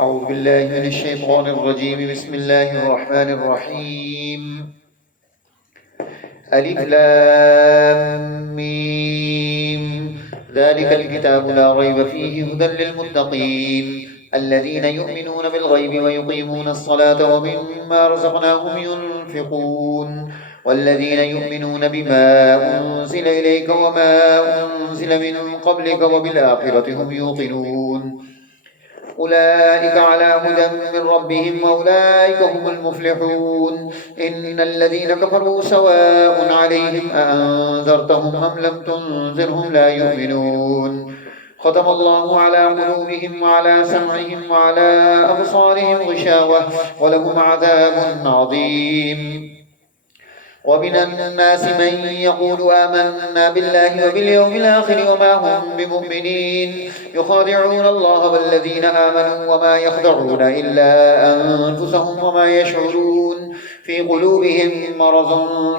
أعوذ بالله من الشيطان الرجيم. بسم الله الرحمن الرحيم. ألف لام ميم. ذلك الكتاب لا ريب فيه هدى للمتقين الذين يؤمنون بالغيب ويقيمون الصلاة ومما رزقناهم ينفقون والذين يؤمنون بما أنزل إليك وما أنزل من قبلك وبالآخرة هم يوقنون أولئك على هدى من ربهم وأولئك هم المفلحون. إن الذين كفروا سواء عليهم أأنذرتهم أم لم تنذرهم لا يؤمنون. ختم الله على قلوبهم وعلى سمعهم وعلى أبصارهم غشاوة ولهم عذاب عظيم. ومن الناس من يقول آمنا بالله وباليوم الآخر وما هم بمؤمنين يخادعون الله والذين آمنوا وما يخدعون إلا أنفسهم وما يشعرون في قلوبهم مرض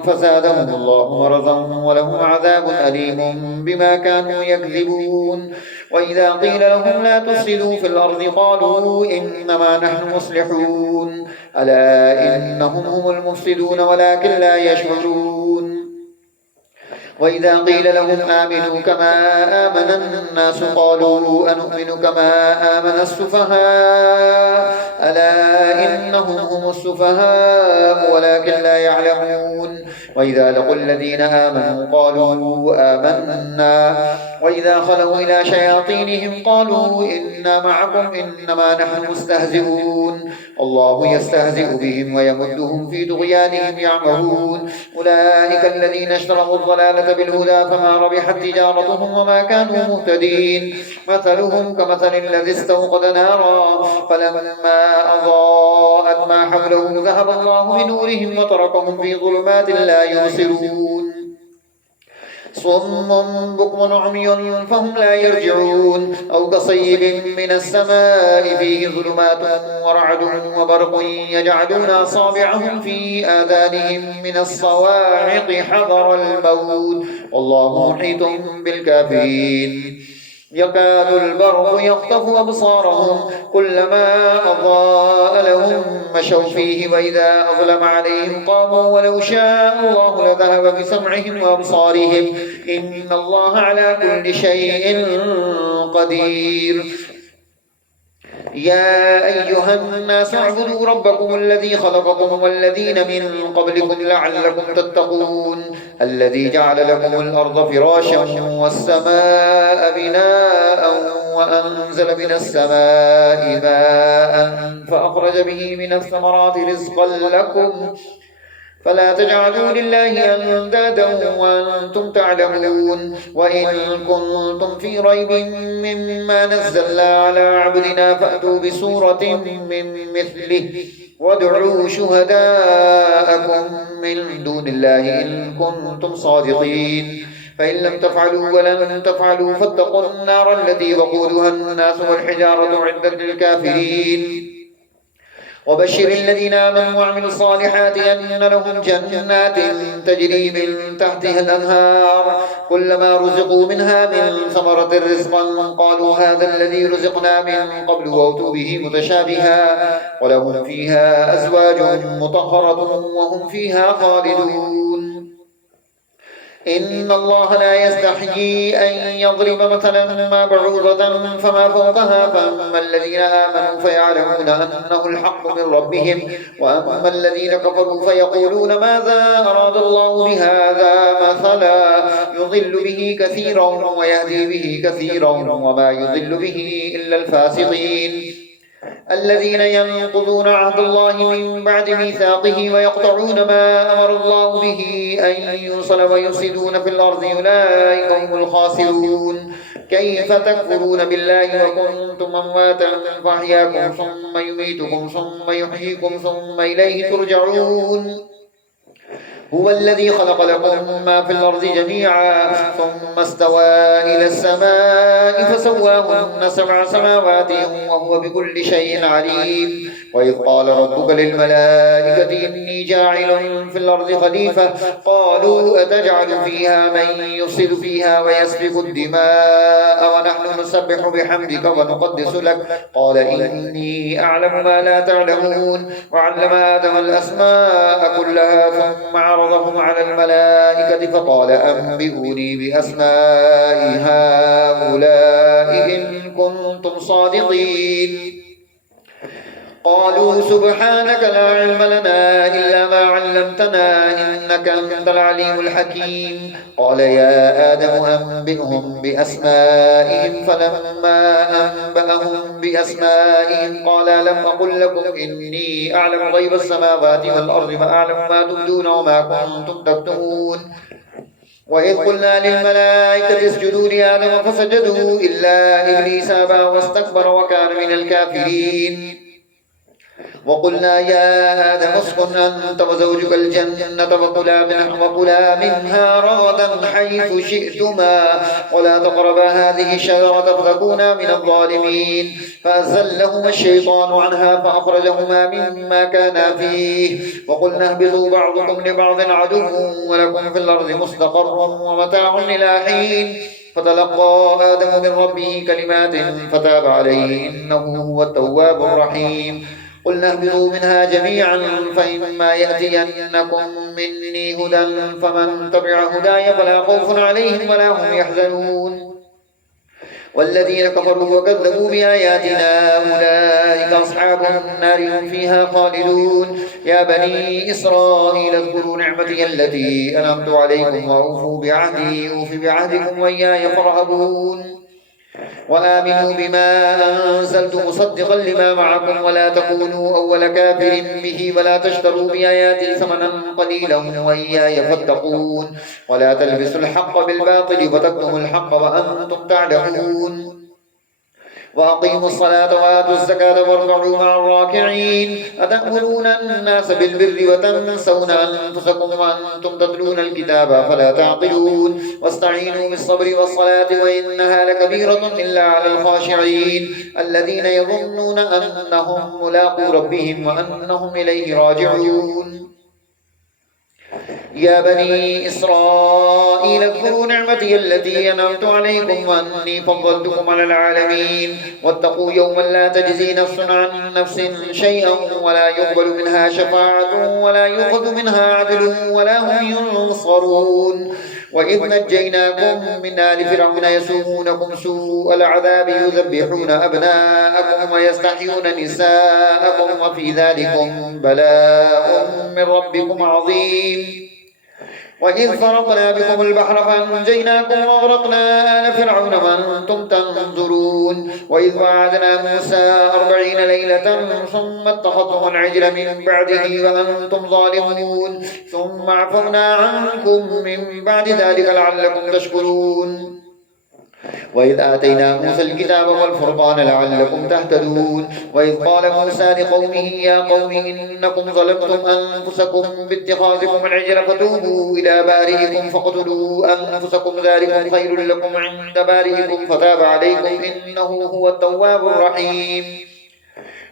فزادهم الله مرضا ولهم عذاب أليم بما كانوا يكذبون. وإذا قيل لهم لا تفسدوا في الأرض قالوا إنما نحن مصلحون ألا إنهم هم المفسدون ولكن لا يشعرون. وإذا قيل لهم آمنوا كما آمن الناس قالوا أنؤمن كما آمن السفهاء ألا إنهم هم السفهاء ولكن لا يعلمون. وإذا لقوا الذين آمنوا قالوا آمنا وإذا خلوا إلى شياطينهم قالوا إنا معكم إنما نحن مستهزئون الله يستهزئ بهم ويمدهم في طغيانهم يعمهون. أولئك الذين اشتروا الضلالة بالهدى فما ربحت تجارتهم وما كانوا مهتدين. مثلهم كمثل الذي استوقد نارا فلما أضاءت ما حوله ذهب الله بنورهم وتركهم في ظلمات لا يبصرون. صم بكم عمي فهم لا يرجعون أو كصيب من السماء فيه ظلمات ورعد وبرق يجعلون أصابعهم في آذانهم من الصواعق حذر الموت والله محيط بالكافرين. يكاد البرق يخطف أبصارهم كلما أضاء لهم مشوا فيه وإذا أظلم عليهم قاموا ولو شاء الله لذهب بسمعهم وأبصارهم إن الله على كل شيء قدير. يا أيها الناس اعبدوا ربكم الذي خلقكم والذين من قبلكم لعلكم تتقون الذي جعل لكم الأرض فراشا والسماء بناء وأنزل من السماء ماء فأخرج به من الثمرات رزقا لكم فلا تجعلوا لله أندادا وأنتم تعلمون. وإن كنتم في ريب مما نزلنا على عبدنا فأتوا بسورة من مثله وادعوا شهداءكم من دون الله إن كنتم صادقين فإن لم تفعلوا ولن تفعلوا فاتقوا النار التي وقودها الناس والحجارة أعدت للكافرين. وبشر الذين آمنوا وعملوا الصالحات أن لهم جنات تجري من تحتها الأنهار كلما رزقوا منها من ثمرة رزقا قالوا هذا الذي رزقنا من قبل وأتوا به متشابها ولهم فيها أزواج مطهرة وهم فيها خالدون. إن الله لا يستحيي أن يضرب مثلا ما بعوضة فما فوقها فأما الذين آمنوا فيعلمون أنه الحق من ربهم وأما الذين كفروا فيقولون ماذا أراد الله بهذا مثلا يضل به كثيرا ويهدي به كثيرا وما يضل به إلا الفاسقين. الذين ينقضون عهد الله من بعد ميثاقه ويقطعون ما أمر الله به أن يوصل ويفسدون في الأرض أولئك هم الخاسرون. كيف تكفرون بالله وكنتم أمواتا فأحياكم ثم يميتكم ثم يحييكم ثم إليه ترجعون. هو الذي خلق لكم ما في الأرض جميعا ثم استوى إلى السماء فسواهن 7 سماوات وهو بكل شيء عليم. وإذ قال ربك للملائكة إني جاعل في الأرض خليفة قالوا أتجعل فيها من يفسد فيها ويسفك الدماء ونحن نسبح بحمدك ونقدس لك قال إني أعلم ما لا تعلمون. وعلم آدم الأسماء كلها ثم عرضهم على الملائكة فقال أنبئوني بأسماء هؤلاء إن كنتم صادقين. قالوا سبحانك لا علم لنا إلا ما علمتنا إنك أنت العليم الحكيم. قال يا آدم أنبئهم بأسمائهم فلما أنبأهم بأسمائهم قال لم أقل لكم إني أعلم غيب السماوات والأرض وأعلم ما تبدون وما كنتم تكتمون. وإذ قلنا للملائكة اسجدوا لآدم فسجدوا إلا إبليس أبى واستكبر وكان من الكافرين. وقلنا يا آدم اسكن أنت وزوجك الجنة وكلا منها رغدا حيث شئتما ولا تقربا هذه الشجرة فتكونا من الظالمين. فأزلهما الشيطان عنها فأخرجهما مما كانا فيه. وقلنا اهبطوا بعضكم لبعض عدو ولكم في الأرض مستقر ومتاع إلى حين. فتلقى آدم من ربه كلمات فتاب عليه إنه هو التواب الرحيم. قلنا اهبطوا منها جميعا فإما يأتينكم مني هدى فمن تبع هداي فلا خوف عليهم ولا هم يحزنون. والذين كفروا وكذبوا بآياتنا أولئك أصحاب النار هم فيها خالدون. يا بني إسرائيل اذكروا نعمتي التي أنعمت عليكم وأوفوا بعهدي أوف بعهدكم وإياي فارهبون. وآمنوا بما أنزلت مصدقا لما معكم ولا تكونوا أول كافر به ولا تشتروا بآياتي ثمنا قليلا وإياي فاتقون. ولا تلبسوا الحق بالباطل وتكتموا الحق وأنتم تعلمون. وأقيموا الصلاة وآتوا الزكاة واركعوا مع الراكعين. أتأمرون الناس بالبر وتنسون أنفسكم وأنتم تتلون الكتاب فلا تعقلون. واستعينوا بالصبر والصلاة وإنها لكبيرة إلا على الخاشعين الذين يظنون أنهم ملاقو ربهم وأنهم إليه راجعون. يا بني إسرائيل اذكروا نعمتي التي أنعمت عليكم وأني فضلتكم على العالمين. واتقوا يوما لا تجزي نفس عن نفس شيئا ولا يقبل منها شفاعة ولا يؤخذ منها عدل ولا هم ينصرون. وإذ نجيناكم من آل فرعون يسومونكم سوء العذاب يذبحون أبناءكم ويستحيون نساءكم وفي ذلكم بلاء من ربكم عظيم. وإذ فرقنا بكم البحر فأنجيناكم وأغرقنا آل فرعون وأنتم تنظرون. وإذ وعدنا موسى 40 ليلة ثم اتخذتم العجل من بعده وأنتم ظالمون ثم عفونا عنكم من بعد ذلك لعلكم تشكرون. وإذ آتينا موسى الكتاب والفرقان لعلكم تهتدون. وإذ قال موسى لقومه يا قوم إنكم ظلمتم أنفسكم باتخاذكم العجل فتوبوا إلى بارئكم فاقتلوا أنفسكم ذلكم خير لكم عند بارئكم فتاب عليكم إنه هو التواب الرحيم.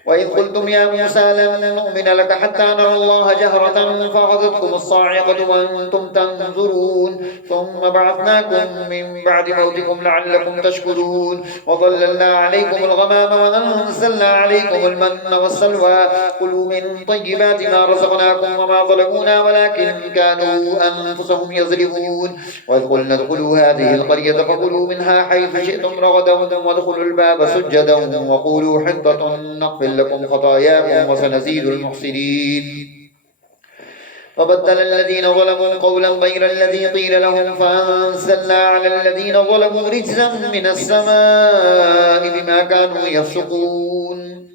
وإذ قلتم يا موسى لن نؤمن لك حتى نرى الله جهرة فأخذتكم الصاعقة وأنتم تنظرون ثم بعثناكم من بعد موتكم لعلكم تشكرون. وظللنا عليكم الغمام وأنزلنا عليكم المن والسلوى كلوا من طيبات ما رزقناكم وما ظلمونا ولكن كانوا أنفسهم يظلمون. وإذ قلنا ادخلوا هذه القرية فكلوا منها حيث شئتم رغدا وادخلوا الباب سجدا وقولوا حطة نغفر لكم خطاياكم وسنزيد المحسنين. فبدل الذين ظلموا قولا غير الذي قيل لهم فأنزلنا على الذين ظلموا رجزا من السماء بما كانوا يفسقون.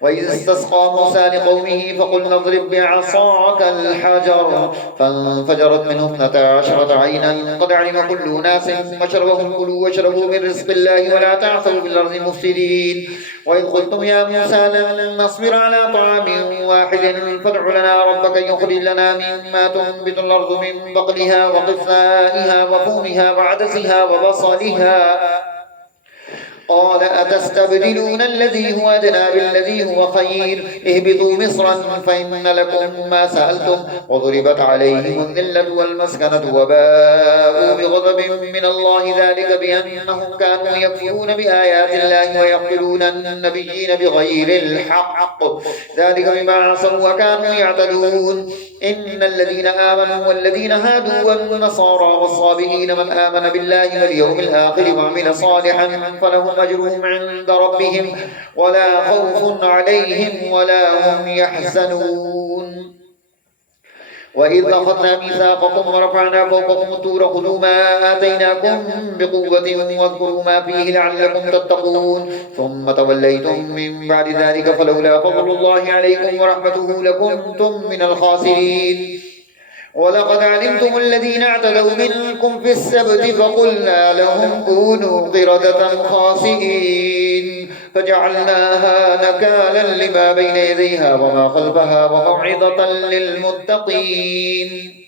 وإذ استسقى موسى لقومه فقلنا اضرب بعصاك الحجر فانفجرت منه 12 عينا قد علم كل أناس مشربهم كلوا واشربوا من رزق الله ولا تعثوا في الأرض مفسدين وإذ قلتم يا موسى لن نصبر على طعام واحد فادع لنا ربك يخرج لنا مما تنبت الأرض من بقلها وقثائها وفومها وعدسها وبصلها قال أتستبدلون الذي هو أدنى بالذي هو خير اهبطوا مصرا فإن لكم ما سألتم وضربت عليهم الذلة والمسكنة وباءوا بغضب من الله ذلك بأنهم كانوا يكفرون بآيات الله ويقتلون النبيين بغير الحق ذلك بما عصوا وكانوا يعتدون إن الذين آمنوا والذين هادوا والنصارى والصابئين من آمن بالله واليوم الآخر وعمل صالحا فلهم أجرهم عند ربهم ولا خوف عليهم ولا هم يحزنون وإذ أخذنا ميثاقكم ورفعنا فوقكم الطور خذوا ما آتيناكم بقوة واذكروا ما فيه لعلكم تتقون ثم توليتم من بعد ذلك فلولا فضل الله عليكم ورحمته لكنتم من الخاسرين ولقد علمتم الذين اعتدوا منكم في السبت فقلنا لهم كونوا قردة خاسئين فجعلناها نكالا لما بين يديها وما خلفها وموعظة للمتقين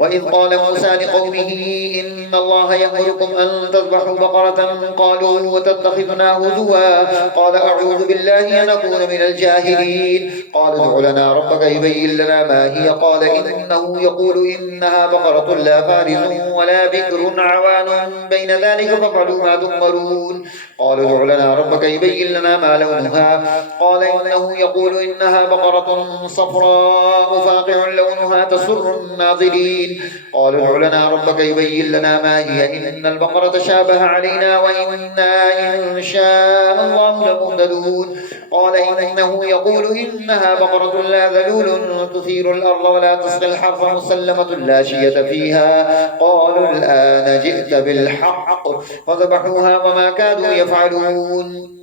وإذ قال موسى لقومه إن الله يأمركم أن تذبحوا بقرة قالوا وتتخذنا هزوا قال أعوذ بالله أن أكون من الجاهلين قال ادع لنا ربك يبين لنا ما هي قال إنه يقول إنها بقرة لا فارض ولا بكر عوان بين ذلك فافعلوا ما تؤمرون قال ادع لنا ربك يبين لنا ما لونها قال إنه يقول إنها بقرة صفراء فاقع لونها تسر الناظرين قال ادع لنا ربك يبين لنا ما هي إن البقرة شابه علينا وإنا إن شاء الله لمهتدون قال إنه يقول إنها بقرة لا ذلول تثير الأرض ولا تسقي الحرث مسلمة لا شية فيها قالوا الآن جئت بالحق فذبحوها وما كادوا يفعلون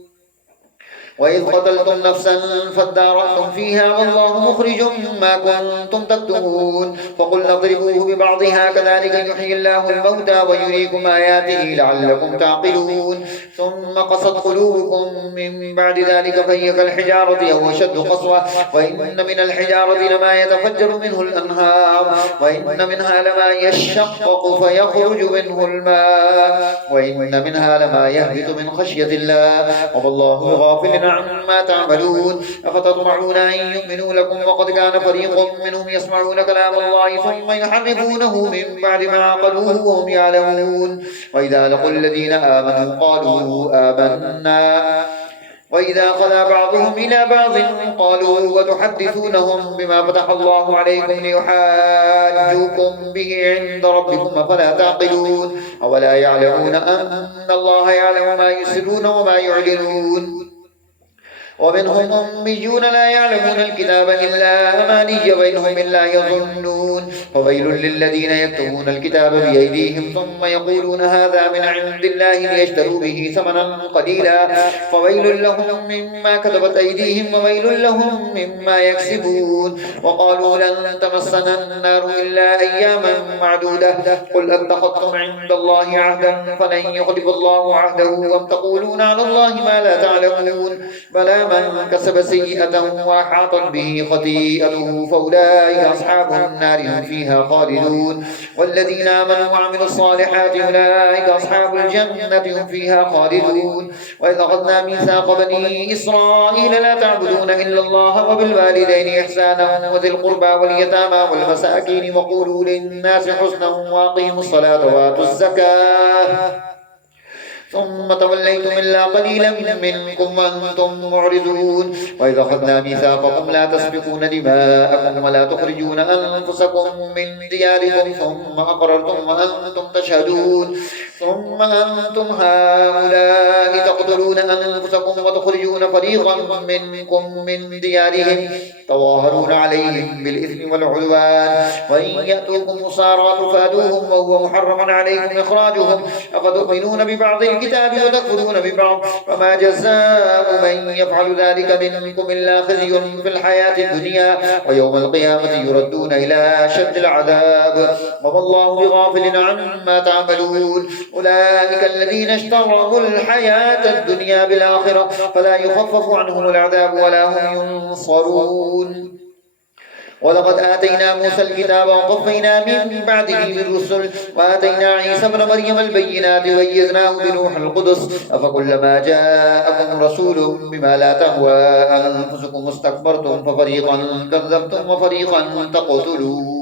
وإذ قتلتم نفسا فادارأتم فيها والله مخرج ما كنتم تكتمون فقلنا اضربوه ببعضها كذلك يحيي الله الموتى ويريكم آياته لعلكم تعقلون ثم قست قلوبكم من بعد ذلك فهي كالحجارة أو أشد قسوة وإن من الحجارة لما يتفجر منه الأنهار وإن منها لما يشقق فيخرج منه الماء وإن منها لما يهبط من خشية الله والله غافل عما تعملون أفتطمعون أن يؤمنوا لكم وقد كان فريق منهم يسمعون كلام الله ثم يحرفونه من بعد ما عقلوه وهم يعلمون وإذا لقوا الذين آمنوا قالوا آمنا وإذا خلا بعضهم إلى بعض قالوا وتحدثونهم بما فتح الله عليكم ليحاجوكم به عند ربكم أفلا تعقلون أولا يعلمون أن الله يعلم ما يسرون وما يعلنون ومنهم أميون لا يعلمون الكتاب إلا أماني وإنهم إلا يظنون فويل للذين يكتبون الكتاب بأيديهم ثم يقولون هذا من عند الله ليشتروا به ثمنا قليلا فويل لهم مما كتبت أيديهم وويل لهم مما يكسبون وقالوا لن تمسنا النار إلا أياما معدودة قل أتخذتم عند الله عهدا فلن يخلف الله عهده أم تقولون على الله ما لا تعلمون بلى من كسب سيئة وأحاطت به خطيئته فأولئك أصحاب النار هم فيها خالدون والذين آمنوا وعملوا الصالحات أولئك أصحاب الجنة هم فيها خالدون وإذ أخذنا ميثاق بني إسرائيل لا تعبدون إلا الله وبالوالدين إحسانا وذي القربى واليتامى والمساكين وقولوا للناس حسنا وأقيموا الصلاة وآتوا الزكاة ثم توليتم إلا قليلا منكم وأنتم معرضون وإذا أخذنا ميثاقكم لا تسفكون دماءكم ولا تخرجون أنفسكم من دياركم ثم أقررتم وأنتم تشهدون ثم أنتم هؤلاء تقتلون أنفسكم وتخرجون فريقا منكم من ديارهم تظاهرون عليهم بالإثم والعدوان وإن يأتوكم أسارى تفادوهم وهو محرم عليكم إخراجهم أفتؤمنون ببعض الكتاب وتكفرون ببعض فما جزاء من يفعل ذلك منكم إلا خزي في الحياة الدنيا ويوم القيامة يردون إلى أشد العذاب وما الله بغافل عما تعملون أولئك الذين اشتروا الحياة الدنيا بالآخرة فلا يخفف عنهم العذاب ولا هم ينصرون ولقد آتينا موسى الكتاب وقفينا من بعده بالرسل وآتينا عيسى ابن مريم البينات وأيدناه بروح القدس أفكلما جاءكم رسول بما لا تهوى أنفسكم استكبرتم ففريقا كذبتم وفريقا تقتلون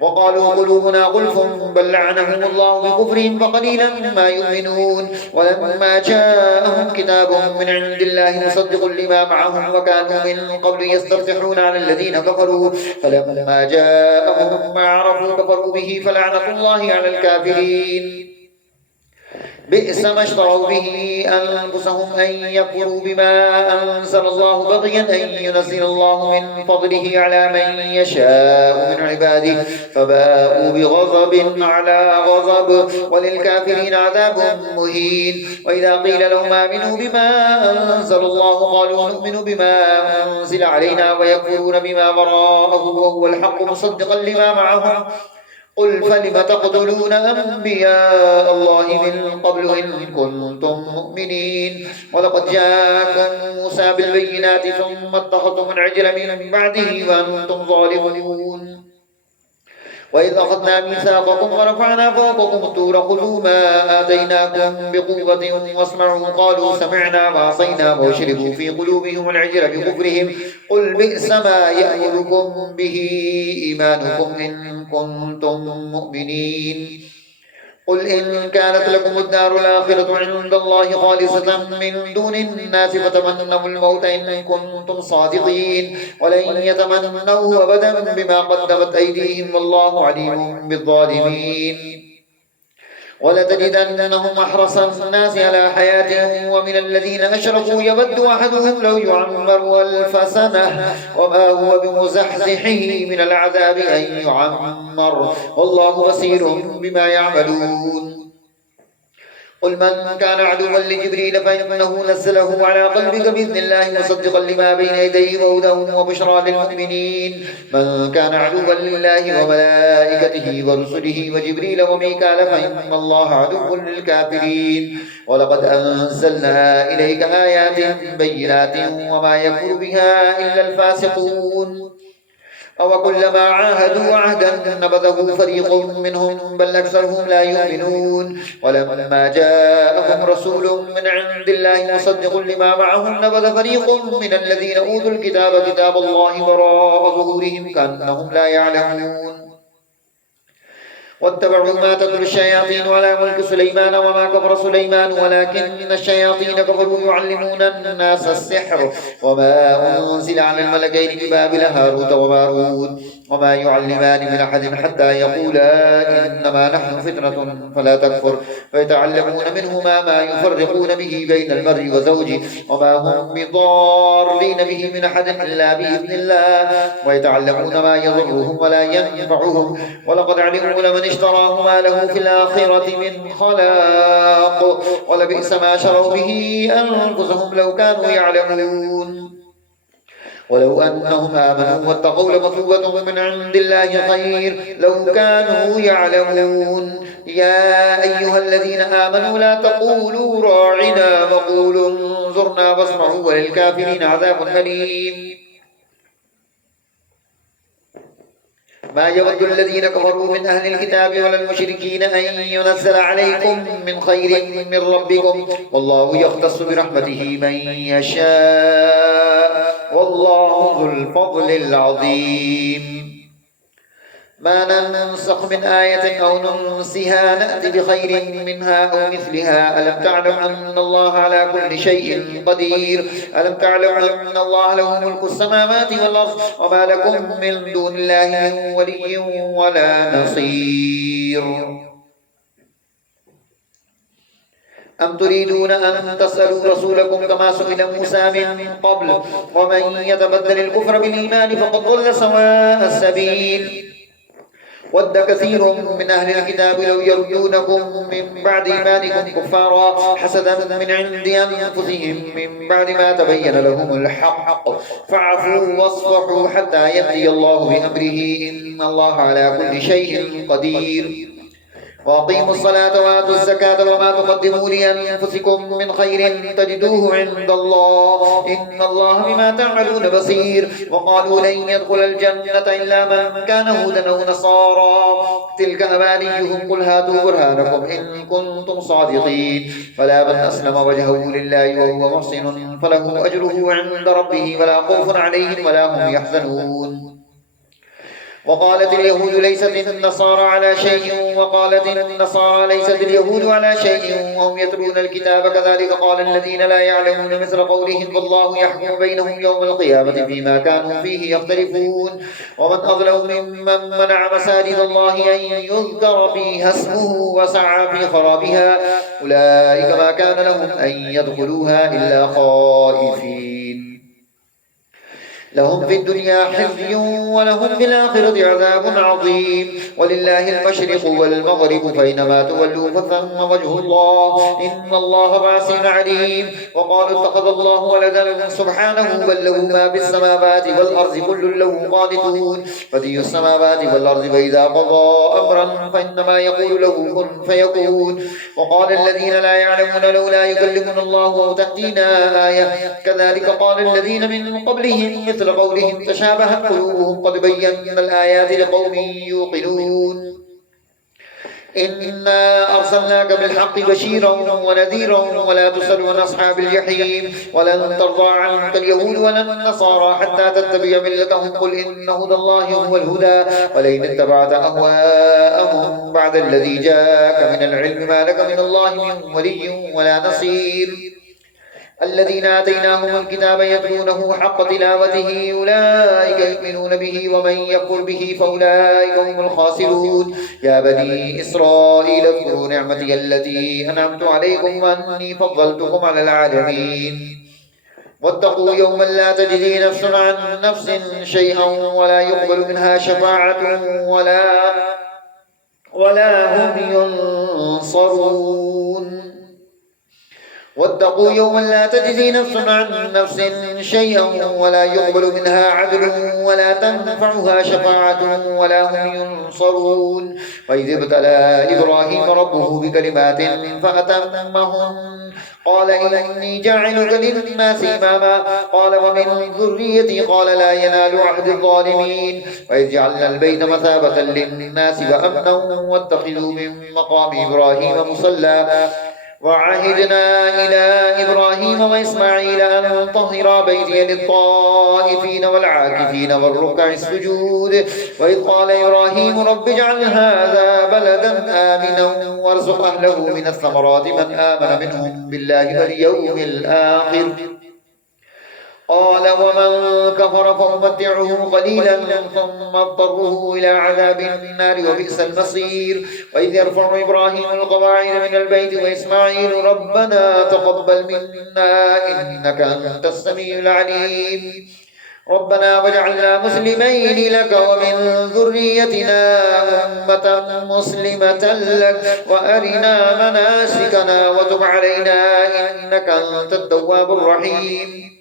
وقالوا قلوبنا غلف بل لعنهم الله بكفرهم فقليلا ما يؤمنون ولما جاءهم كتاب من عند الله مصدق لما معهم وكانوا من قبل يستفتحون على الذين كفروا فلما جاءهم ما عرفوا كفروا به فلعنة الله على الكافرين بئس ما اشتروا به أنفسهم أن يكفروا بما أنزل الله بغيا أن ينزل الله من فضله على من يشاء من عباده فباءوا بغضب على غضب وللكافرين عذاب مهين وإذا قيل لهم آمنوا بما أنزل الله قالوا نؤمن بما أنزل علينا ويكفرون بما وراءه وهو الحق مصدقا لما معهم قل فلم تقتلون أنبياء الله من قبل إن كنتم مؤمنين ولقد جاءكم موسى بالبينات ثم اتخذتم العجل من بعده وأنتم ظالمون وإذ أخذنا ميثاقكم ورفعنا فوقكم الطور خذوا ما آتيناكم بقوة واسمعوا قالوا سمعنا وعصينا واشربوا في قلوبهم العجل بكفرهم قل بئس ما يأمركم به إيمانكم إن كنتم مؤمنين قل إن كانت لكم الدار الآخرة عند الله خالصة من دون الناس فتمنوا الموت إن كنتم صادقين ولن يتمنوه أبدا بما قدمت أيديهم والله عليم بالظالمين ولتجدنهم أحرص الناس على حياة ومن الذين أشركوا يود أحدهم لو يعمر 1000 سنة وما هو بمزحزحه من العذاب أن يعمر والله بصير بما يعملون قل من كان عدوا لجبريل فإنه نزله على قلبك بإذن الله مصدقا لما بين يديه وهدى وبشرى للمؤمنين من كان عدوا لله وملائكته ورسله وجبريل وميكال فإن الله عدو للكافرين ولقد أنزلنا إليك آيات بينات وما يكفر بها إلا الفاسقون أو كلما عاهدوا عهدا نبذه فريق منهم بل أكثرهم لا يؤمنون ولما جاءهم رسول من عند الله مصدق لما معهم نبذ فريق من الذين أوتوا الكتاب كتاب الله وراء ظهورهم كأنهم لا يعلمون واتبعوا ما تتلو الشياطين على ملك سليمان وما كفر سليمان ولكن الشياطين كفروا يعلمون الناس السحر وما أنزل على الملكين ببابل هاروت وماروت وما يعلمان من أحد حتى يقولا إنما نحن فتنة فلا تكفر فيتعلمون منهما ما يفرقون به بين المرء وزوجه وما هم بضارين به من أحد إلا بإذن الله ويتعلمون ما يضرهم ولا ينفعهم ولقد علموا لمن اشتراه ما له في الآخرة من خلاق ولبئس ما شروا به أنفسهم لو كانوا يعلمون ولو أنهم آمنوا واتقوا لمثوبة من عند الله خير لو كانوا يعلمون يا أيها الذين آمنوا لا تقولوا راعنا وقولوا انظرنا واسمعوا وللكافرين عذاب أليم ما يود الذين كفروا من أهل الكتاب ولا المشركين أن ينزل عليكم من خير من ربكم والله يختص برحمته من يشاء والله ذو الفضل العظيم ما ننسخ من آية أو ننسها نأتي بخير منها أو مثلها ألم تعلم أن الله على كل شيء قدير ألم تعلم أن الله له ملك السماوات والأرض وما لكم من دون الله من ولي ولا نصير أم تريدون أن تسألوا رسولكم كما سئل موسى من قبل ومن يتبدل الكفر بالإيمان فقد ضل سواء السبيل ود كثير من أهل الكتاب لو يردونكم من بعد إيمانكم كفارا حسدا من عند أنفسهم من بعد ما تبين لهم الحق فاعفوا واصفحوا حتى يأتي الله بأمره إن الله على كل شيء قدير وأقيموا الصلاة وآتوا الزكاة وما تقدموا لأنفسكم من خير تجدوه عند الله إن الله بما تعملون بصير وقالوا لن يدخل الجنة إلا من كان هودا أو نصارى تلك أمانيهم قل هاتوا برهانكم إن كنتم صادقين فلا من أسلم وجهه لله وهو محسن فله أجره عند ربه ولا خوف عليهم ولا هم يحزنون وقالت اليهود ليست النصارى على شيء وقالت النصارى ليست اليهود على شيء وهم يتلون الكتاب كذلك قال الذين لا يعلمون مثل قولهم والله يحكم بينهم يوم القيامة فيما كانوا فيه يختلفون ومن أظلم ممن منع مساجد الله أن يذكر فيها اسمه وسعى في خرابها أولئك ما كان لهم أن يدخلوها إلا خائفين لهم في الدنيا خزي ولهم في الآخرة عذاب عظيم ولله المشرق والمغرب فإنما تولوا فثم وجه الله إن الله واسع عليم وقالوا اتخذ الله ولدا سبحانه بل له ما في السماوات والأرض كل له قانتون بديع السماوات والأرض فإذا قضى أمرا فإنما يقول له كن فيكون وقال الذين لا يعلمون لولا يكلمنا الله أو تأتينا آية كذلك قال الذين من قبلهم مثل قولهم تشابهت قلوبهم قد بينا الآيات لقوم يوقنون إنا أرسلناك بالحق بشيرا ونذيرا ولا تسأل عن أصحاب الجحيم ولن ترضى عنك اليهود ولا النصارى حتى تتبع ملتهم قل إن هدى الله هو الهدى ولئن اتبعت أهواءهم بعد الذي جاءك من العلم ما لك من الله من ولي ولا نصير الذين آتيناهم الكتاب يتلونه حق تلاوته أولئك يؤمنون به ومن يكفر به فأولئك هم الخاسرون يا بني إسرائيل اذكروا نعمتي التي أنعمت عليكم وأني فضلتكم على العالمين واتقوا يوما لا تجزي نفس عن نفس شيئا ولا يقبل منها شفاعة ولا هم ينصرون واتقوا يوما لا تجزي نفس عن نفس شيئا ولا يقبل منها عدل ولا تنفعها شفاعة ولا هم ينصرون وإذ ابتلى إبراهيم ربه بكلمات فأتمهن قال إني جاعلك للناس إماما قال ومن ذريتي قال لا ينال عهد الظالمين وإذ جعلنا البيت مثابة للناس وأمنا واتخذوا من مقام إبراهيم مصلى وعهدنا إلى إبراهيم وإسماعيل أن طهرا بيتي للطائفين والعاكفين والركع السجود وإذ قال إبراهيم رب اجعل هذا بلدا آمنا وارزق أهله من الثمرات من آمن منهم بالله واليوم الآخر قال ومن كفر فأمتعه قليلا ثم اضطره إلى عذاب النار وبئس المصير وإذ يرفع إبراهيم القواعد من البيت وإسماعيل ربنا تقبل منا إنك أنت السميع العليم ربنا واجعلنا مسلمين لك ومن ذريتنا أمة مسلمة لك وأرنا مناسكنا وتب علينا إنك أنت التواب الرحيم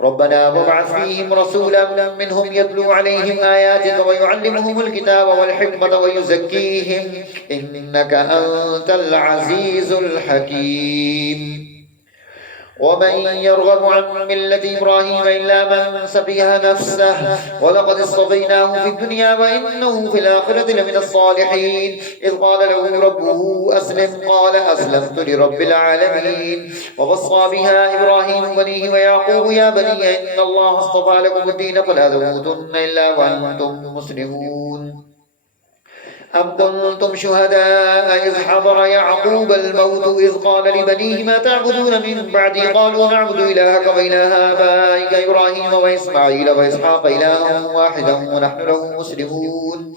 ربنا وابعث فيهم رسولا منهم يتلو عليهم آياتك ويعلمهم الكتاب والحكمة ويزكيهم إنك أنت العزيز الحكيم ومن يرغب عن ملة إبراهيم إلا من سفه نفسه ولقد اصطفيناه في الدنيا وإنه في الآخرة لمن الصالحين إذ قال له ربه أسلم قال أسلمت لرب العالمين ووصى بها إبراهيم بنيه ويعقوب يا بني إن الله اصطفى لكم الدين فلا تموتن إلا وأنتم مسلمون أم كنتم شهداء إذ حضر يعقوب الموت إذ قال لبنيه ما تعبدون من بعدي قالوا نعبد إلهك وإله آبائك إبراهيم وإسماعيل وإسحاق إلها واحدا ونحن له مسلمون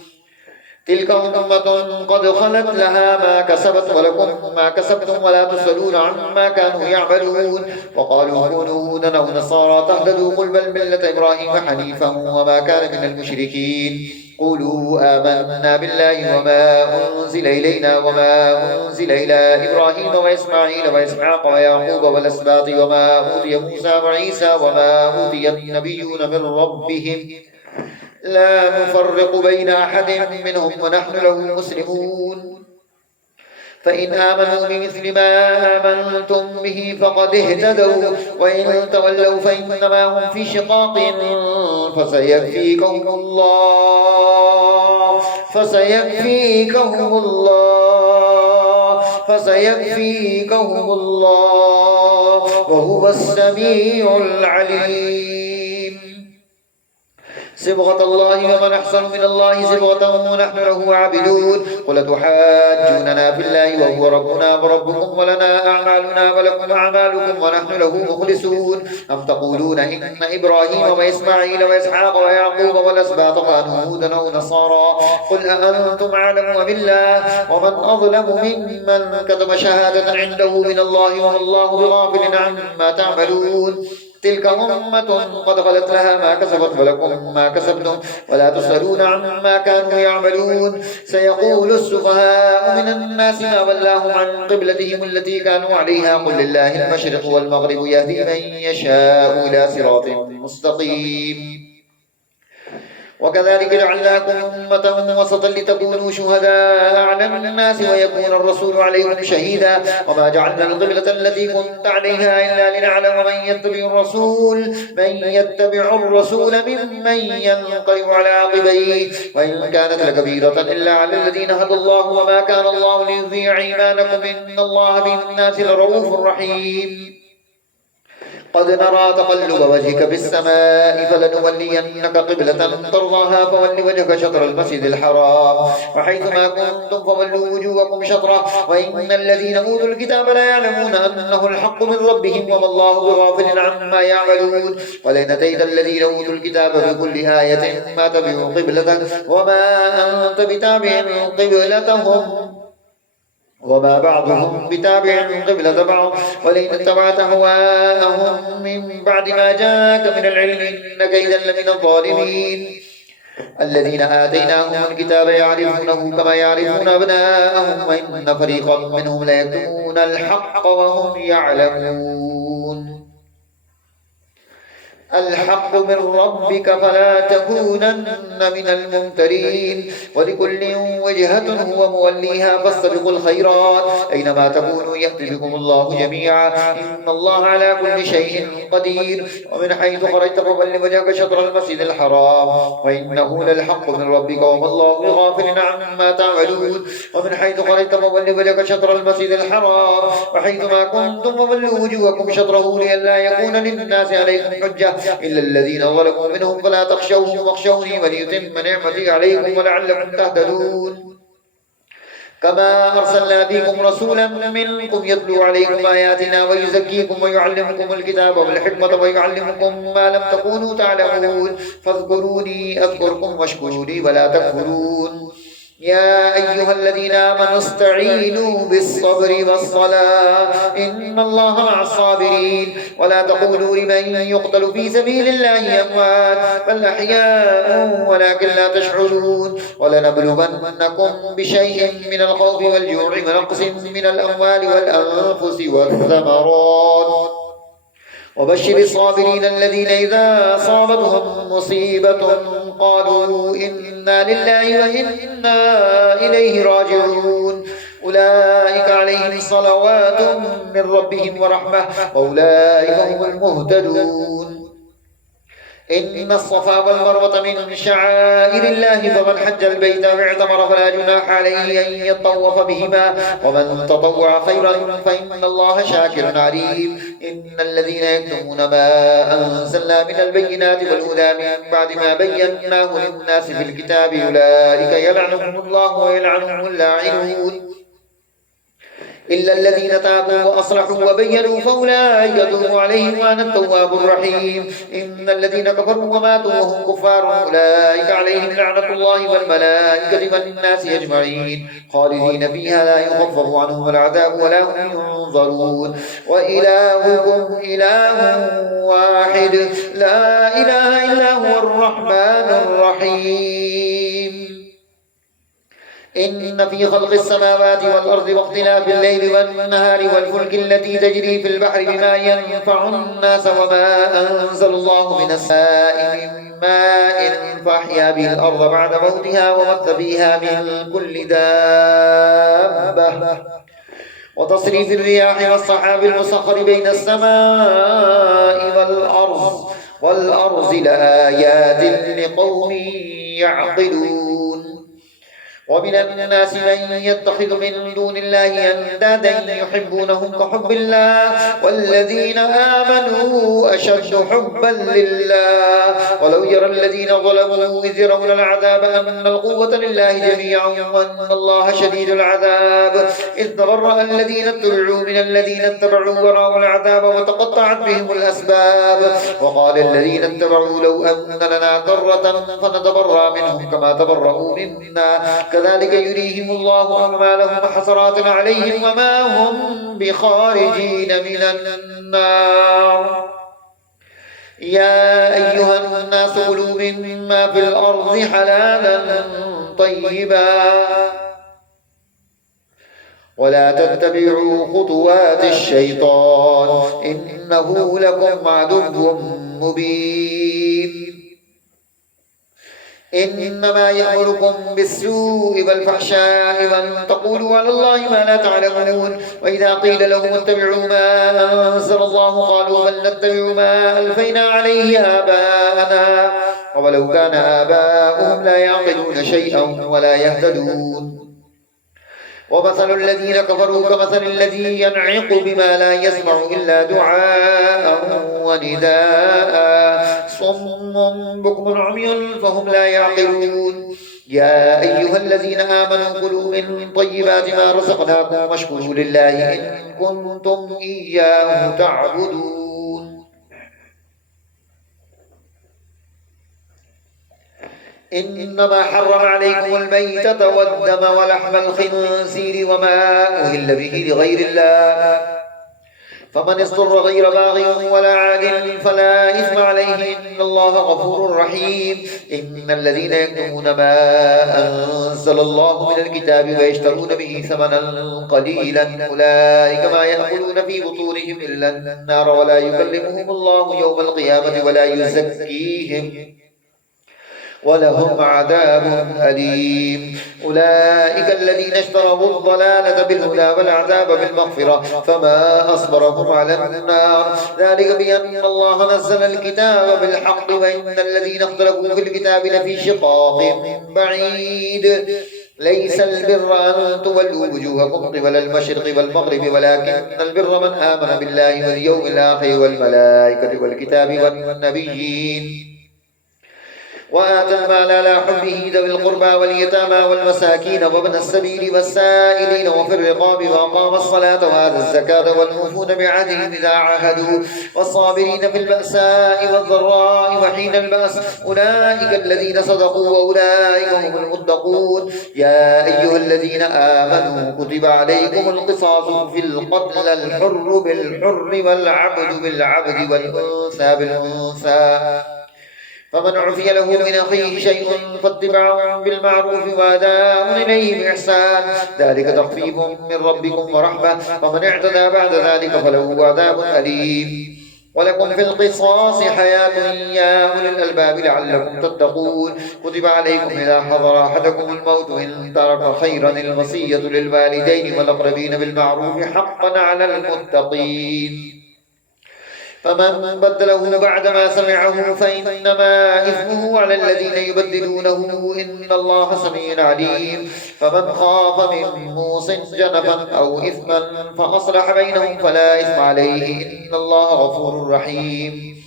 تلك أمة قد خلت لها ما كسبت ولكم ما كسبتم ولا تسألون عما كانوا يعملون وقالوا كونوا هودا أو نصارى تهتدوا قل بل ملة إبراهيم حنيفا وما كان من المشركين قولوا آمنا بالله وما أنزل إلينا وما أنزل إلى إبراهيم وإسماعيل وإسحاق ويعقوب والأسباط وما أوتي موسى وعيسى وما أوتي النبيون من ربهم لا نفرق بين أحد منهم ونحن له مسلمون فإن آمنوا بمثل ما آمنتم به فقد اهتدوا وإن تولوا فإنما هم في شقاق فسيكفيكهم الله وهو السميع العليم صبغة الله ومن أحسن من الله صبغة ونحن له عابدون قل تحاجوننا في الله وهو ربنا وربكم ولنا أعمالنا ولكم أعمالكم ونحن له مخلصون أم تقولون إن إبراهيم وإسماعيل وإسحاق ويعقوب والأسباط كانوا هودا أو نصارى قل أأنتم أعلم أم الله ومن أظلم ممن كتم شهادة عنده من الله وما الله بغافل عما تعملون تلك أمة قد خلت لها ما كسبت ولكم ما كسبتم ولا تسألون عما كانوا يعملون سيقول السفهاء من الناس ما ولاهم عن قبلتهم التي كانوا عليها قل لله المشرق والمغرب يهدي من يشاء إلى صراط مستقيم وكذلك جعلناكم أمة وسطا لتكونوا شهداء على الناس ويكون الرسول عليكم شهيدا وما جعلنا القبلة التي كنت عليها إلا لنعلم من يتبع الرسول ممن ينقلب على عقبيه وإن كانت لكبيرة إلا على الذين هدى الله وما كان الله ليضيع إيمانكم إن الله بالناس لرؤوف رحيم قد نرى تقلب وجهك في السماء فلنولينك قبلة ترضاها فول وجهك شطر المسجد الحرام وحيثما كنتم فولوا وجوهكم شطره وإن الذين أوتوا الكتاب لا يعلمون أنه الحق من ربهم وما الله بغافل عما يعملون ولئن أتيت الذين أوتوا الكتاب بكل آية ما تبعوا قبلتك وما أنت بتابع قبلتهم وما بعضهم بتابع قبلة بعض ولئن اتبعت هواءهم من بعد ما جاءك من العلم إنك إذا لمن الظالمين الذين آتيناهم الكتاب يعرفونه كما يعرفون أبناءهم وإن فريقا منهم ليكتمون الحق وهم يعلمون الحق من ربك فلا تكونن من الممترين ولكل وجهة هو موليها فاستبقوا الخيرات أينما تكونوا يأتي بكم الله جميعا إن الله على كل شيء قدير ومن حيث خرجت فول وجهك شطر المسجد الحرام وإنه للحق من ربك وما الله بغافل عما تعملون ومن حيث خرجت فول وجهك شطر المسجد الحرام وحيثما كنتم فولوا وجوهكم شطره لئلا يكون للناس عليكم حجة إلا الذين ظلموا منهم فلا تخشوهم واخشوني وليتم نعمتي عليكم ولعلكم تهتدون كما أرسلنا فيكم رسولا منكم يتلو عليكم آياتنا ويزكيكم ويعلمكم الكتاب والحكمة ويعلمكم ما لم تكونوا تعلمون فاذكروني أذكركم واشكروني ولا تكفرون يا أيها الذين آمنوا استعينوا بالصبر والصلاة إن الله مع الصابرين ولا تقولوا لمن يقتل في سبيل الله أموات بل أحياء ولكن لا تشعرون ولنبلونكم بشيء من الخوف والجوع ونقص من الأموال والأنفس والثمرات وبشر الصابرين الذين إذا أصابتهم مصيبة قالوا إنا لله وإنا إليه راجعون أولئك عليهم صلوات من ربهم ورحمة وأولئك هم المهتدون إن الصفا والمروة من شعائر الله فمن حج البيت واعتمر فلا جناح عليه أن يطوف بهما ومن تطوع خيرا فإن الله شاكر عليم إن الذين يكتمون ما أنزلنا من البينات والهدى من بعد ما بيناه للناس في الكتاب أولئك يلعنهم الله ويلعنهم اللاعنون إلا الذين تابوا وأصلحوا وبينوا فأولئك يتوب عليهم وأنا التواب الرحيم. إن الذين كفروا وماتوا وهم كفار أولئك عليهم لعنة الله والملائكة والناس أجمعين خالدين فيها لا يخفف عنهم العذاب ولا هم ينظرون. وإلهكم إله واحد لا إله إلا هو الرحمن الرحيم. إن في خلق السماوات والأرض واختلاف الليل والنهار والفلك التي تجري في البحر بما ينفع الناس وما أنزل الله من السماء من ماء فأحيا به الأرض بعد موتها وبث فيها من كل دابة وتصريف الرياح والسحاب المسخر بين السماء والأرض لآيات لقوم يعقلون. ومن الناس من يتخذ من دون الله أندادا يحبونهم كحب الله والذين آمنوا أشد حبا لله. ولو يرى الذين ظلموا إذ يرون العذاب أن القوة لله جميعا وأن الله شديد العذاب إذ تبرأ الذين اتبعوا من الذين اتبعوا ورأوا العذاب وتقطعت بهم الأسباب. وقال الذين اتبعوا لو أن لنا كرة فنتبرأ منهم كما تبرأوا منا كذلك يريهم الله أعمالهم حسرات عليهم وما هم بخارجين من النار. يا أيها الناس كلوا مما في الأرض حلالا طيبا ولا تتبعوا خطوات الشيطان إنه لكم عدو مبين. إنما يأمركم بالسوء والفحشاء وأن تقولوا على الله ما لا تعلمون. وإذا قيل لهم اتبعوا ما أنزل الله قالوا بل نتبع ما ألفينا عليه آباءنا ولو كان آباؤهم لا يعقلون شيئا ولا يهتدون. ومثل الذين كفروا كمثل الذي ينعق بما لا يسمع إلا دعاء ونداء صم بكم عمي فهم لا يعقلون. يا أيها الذين آمنوا كلوا من طيبات ما رزقناكم واشكروا لله إن كنتم إياه تعبدون. إنما حرم عليكم الميتة والدم ولحم الخنزير وما أهل به لغير الله فمن اضطر غير باغ ولا عاد فلا إثم عليه إن الله غفور رحيم. إن الذين يكتمون ما أنزل الله من الكتاب ويشترون به ثمنا قليلا أولئك ما يأكلون في بطونهم إلا النار ولا يكلمهم الله يوم القيامة ولا يزكيهم ولهم عذاب أليم. أولئك الذين اشتروا الضلالة بالهدى والعذاب بالمغفرة فما أصبرهم على النار ذلك بأن الله نزل الكتاب بالحق وإن الذين اختلفوا في الكتاب لفي شقاق بعيد. ليس البر أن تولوا وجوهكم قبل المشرق والمغرب ولكن البر من آمن بالله واليوم الآخر والملائكة والكتاب والنبيين وآتى المال على حبه ذوي القربى واليتامى والمساكين وابن السبيل والسائلين وفي الرقاب وأقام الصلاة وآتى الزكاة والموفون بعهدهم إذا عاهدوا والصابرين في البأساء والضراء وحين البأس أولئك الذين صدقوا وأولئك هم المتقون. يا أيها الذين آمنوا كتب عليكم القصاص في القتل الحر بالحر والعبد بالعبد والأنثى بالأنثى فمن عفي له من أخيه شيء فاتباع بالمعروف وأداء إليه بإحسان ذلك تخفيف من ربكم ورحمة فمن اعتدى بعد ذلك فله عذاب أليم. ولكم في القصاص حياة يا أولي الألباب لعلكم تتقون. كتب عليكم إذا حضر أحدكم الموت إن ترك خيرا الوصية للوالدين والأقربين بالمعروف حقا على المتقين فمن بدله بعدما سمعه فإنما إثمه على الذين يبدلونه إن الله سميع عليم. فمن خاف من موص جنفا أو إثما فأصلح بينهم فلا إثم عليه إن الله غفور رحيم.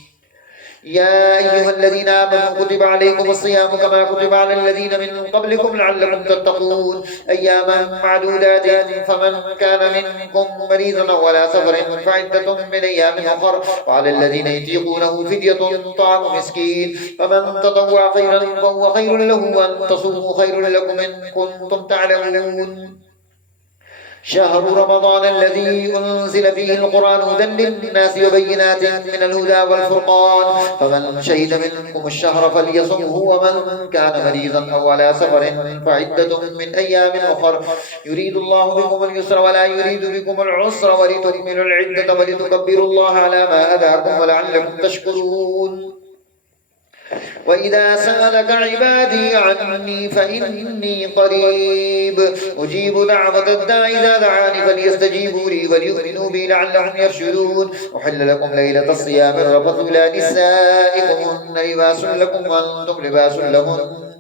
يا أيها الذين آمنوا كتب عليكم الصيام كما كتب على الذين من قبلكم لعلكم تتقون أياما معدودات فمن كان منكم مريضا أو على سفر فعدة من أيام أخر وعلى الذين يطيقونه فدية طعام مسكين فمن تطوع خيرا فهو خير له وأن تصوموا خير لكم إن كنتم تعلمون شهر رمضان الذي أنزل فيه القرآن هدى للناس وبينات من الهدى والفرقان فمن شهد منكم الشهر فليصمه ومن كان مريضا أو على سفر فعدة من أيام أخر يريد الله بكم اليسر ولا يريد بكم العسر ولتكملوا العدة ولتكبروا الله على ما هداكم ولعلكم تشكرون وإذا سألك عبادي عني فإني قريب أجيب دعوة الداع إذا دعاني فليستجيبوا لي وليؤمنوا بي لعلهم يرشدون أحل لكم ليلة الصيام الرفث إلى نسائكم هن لباس لكم وأنتم لباس لهن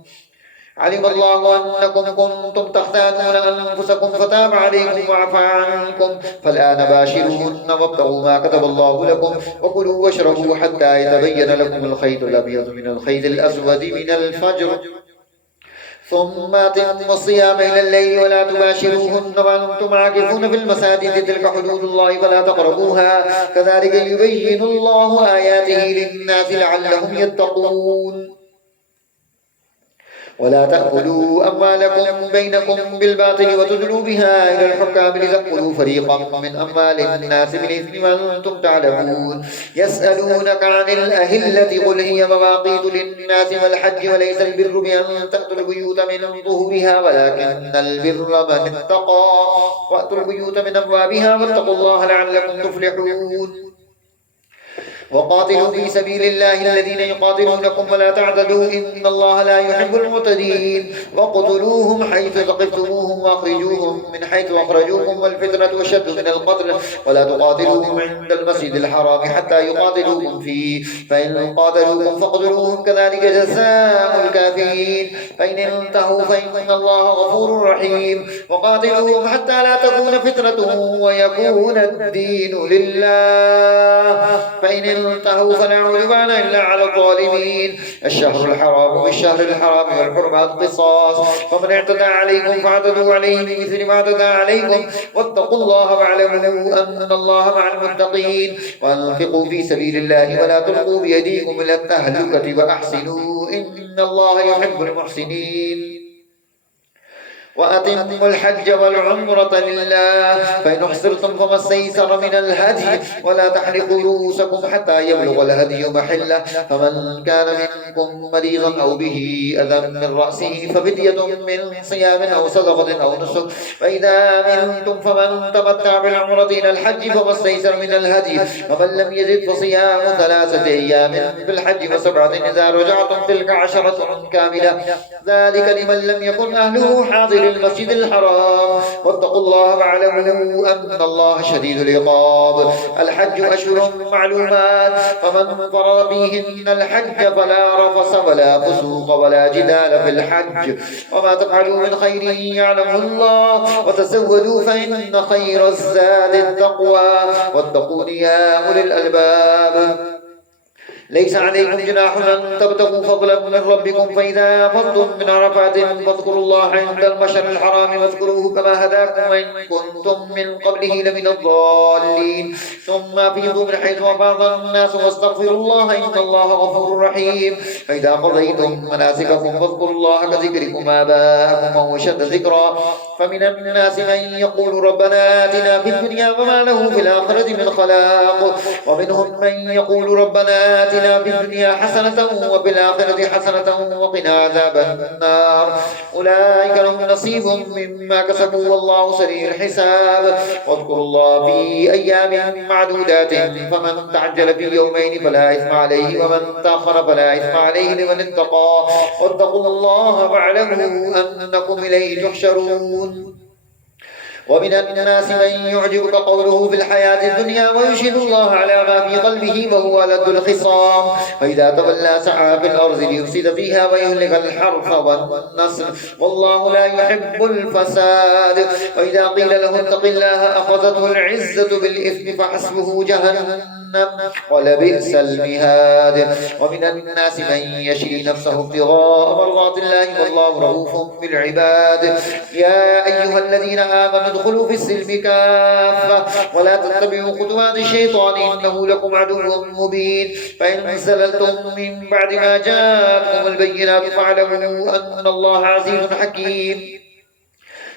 علم الله أنكم كنتم تختانون أنفسكم فتاب عليكم وعفى عنكم فالآن باشروهن وابتغوا ما كتب الله لكم وكلوا واشربوا حتى يتبين لكم الخيط الأبيض من الخيط الأسود من الفجر ثم أتموا الصيام إلى الليل ولا تباشروهن وأنتم عاكفون في المساجد تلك حدود الله فلا تقربوها كذلك يبين الله آياته للناس لعلهم يتقون ولا تأكلوا أموالكم بينكم بالباطل وتدلوا بها إلى الحكام لتأكلوا فريقا من أموال الناس بالإثم وأنتم تعلمون يسألونك عن الأهلة قل هي مواقيت للناس والحج وليس البر بأن تأتوا البيوت من ظهورها ولكن البر من اتقى وأتوا البيوت من أبوابها واتقوا الله لعلكم تفلحون وقاتلوا في سبيل الله الذين يقاتلونكم ولا تعتدوا إن الله لا يحب المعتدين وقتلوهم حيث ثقفتموهم وأخرجوهم من حيث أخرجوكم والفتنة أشد من القتل ولا تقاتلوهم عند المسجد الحرام حتى يقاتلوكم فيه فإن قاتلوكم فاقتلوهم كذلك جزاء الكافرين فإن انتهوا فإن الله غفور رحيم وقاتلوهم حتى لا تكون فتنة ويكون الدين لله فإن انتهوا فلا عدوان إلا على الظالمين الشهر الحرام بالشهر الحرام والحرمات قصاص فمن اعتدى عليكم فاعتدوا عليه بمثل ما اعتدى عليكم واتقوا الله واعلموا أن الله مع المتقين وأنفقوا في سبيل الله ولا تلقوا بأيديكم إلى التهلكة وأحسنوا إن الله يحب المحسنين وأتموا الحج والعمرة لله فإن أحصرتم فما استيسر من الهدي ولا تحلقوا رؤوسكم حتى يبلغ الهدي محله فمن كان منكم مريضا أو به أذى من رأسه ففدية من صيام أو صدقة أو نسك فإذا أمنتم فمن تمتع بالعمرة إلى الحج فما استيسر من الهدي فمن لم يزد فصيام 3 أيام في الحج و7 إذا رجعتم تلك 10 كاملة ذلك لمن لم يكن أهله حاضر المسجد الحرام واتقوا الله واعلموا أن الله شديد العقاب الحج أشهر معلومات فمن فرض فيهن الحج فلا رفث ولا فسوق ولا جدال في الحج وما تفعلوا من خير يعلمه الله وتزودوا فإن خير الزاد التقوى واتقون يا أولي الألباب ليس عليكم جناح أن تبتغوا فضلا من ربكم فإذا أفضتم من عرفات فاذكروا الله عند المشعر الحرام واذكروه كما هداكم وإن كنتم من قبله لمن الضالين ثم أفيضوا من حيث أفاض الناس واستغفروا الله إن الله غفور رحيم فإذا قضيتم مناسككم فاذكروا الله كذكركم آباءكم أو أشد ذكرا فمن الناس من يقول ربنا آتنا في الدنيا وما له في الآخرة من خلاق ومنهم من يقول ربنا آتنا في الدنيا حسنة وفي الآخرة حسنة وقنا عذاب النار أولئك لهم نصيب مما كسبوا والله سريع الحساب واذكروا الله في أيام معدودات فمن تعجل في يومين فلا إثم عليه ومن تأخر فلا إثم عليه لمن اتقى واتقوا الله واعلموا أنكم إليه تحشرون ومن الناس من يعجبك قوله في الحياة الدنيا ويشهد الله على ما في قلبه وهو لد الخصام فإذا تولى سعى في الأرض ليفسد فيها ويهلك الحرث والنسل والله لا يحب الفساد وإذا قيل له اتق الله أخذته العزة بالإثم فحسبه جهنم ولبئس المهاد. ومن الناس من يشري نفسه ابتغاء مرضات الله والله رؤوف بالعباد. يا أيها الذين آمنوا ادخلوا في السلم كافة ولا تتبعوا خطوات الشيطان إنه لكم عدو مبين. فإن زللتم من بعد ما جاءتكم البينات فاعلموا أن الله عزيز حكيم.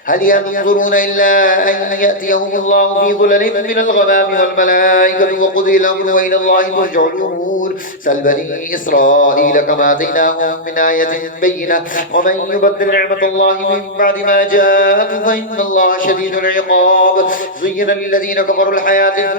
هل ينظرون إلا أن يأتيهم الله في ظلل من الغمام والملائكة وقضي الأمر وإلى الله ترجع الأمور. سل بني إسرائيل كما آتيناهم من آية بينة ومن يبدل نعمة الله من بعد ما جاءته فإن الله شديد العقاب. زين للذين كفروا الحياة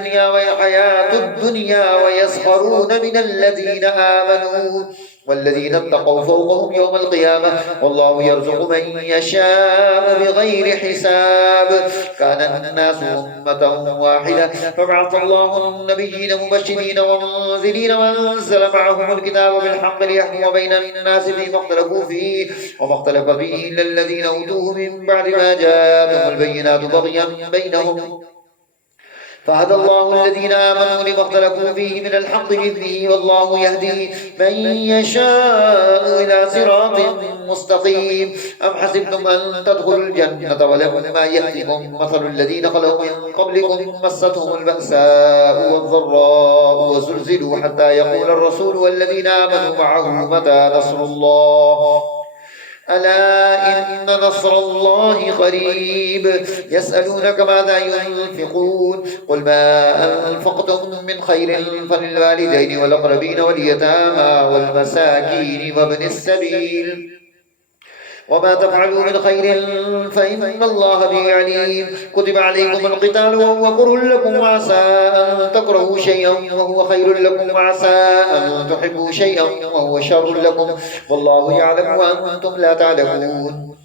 الدنيا ويسخرون من الذين آمنوا والذين اتقوا فوقهم يوم القيامة والله يرزق من يشاء بغير حساب. كان الناس أمة واحدة فبعث الله النبيين مبشرين ومنذرين وأنزل معهم الكتاب بالحق ليحكم بين الناس فيما اختلفوا فيه وما اختلف فيه إلا الذين أوتوه من بعد ما جاءتهم البينات بغيا بينهم فهدى الله الذين آمنوا لما اختلفوا فيه من الحق بإذنه والله يهدي من يشاء إلى صراط مستقيم. أم حسبتم أن تدخلوا الجنة ولما يأتكم مثل الذين خلوا من قبلكم مستهم البأساء والضراء وزلزلوا حتى يقول الرسول والذين آمنوا معه متى نصر الله ألا إن نصر الله قريب. يسألونك ماذا ينفقون قل ما أنفقتم من خير فللوالدين والأقربين واليتامى والمساكين وابن السبيل وما تفعلوا من خير فإن الله به عليم. كتب عليكم القتال وهو كره لكم وعسى أن تكرهوا شيئا وهو خير لكم وعسى أن تحبوا شيئا وهو شر لكم والله يعلم وأنتم لا تعلمون.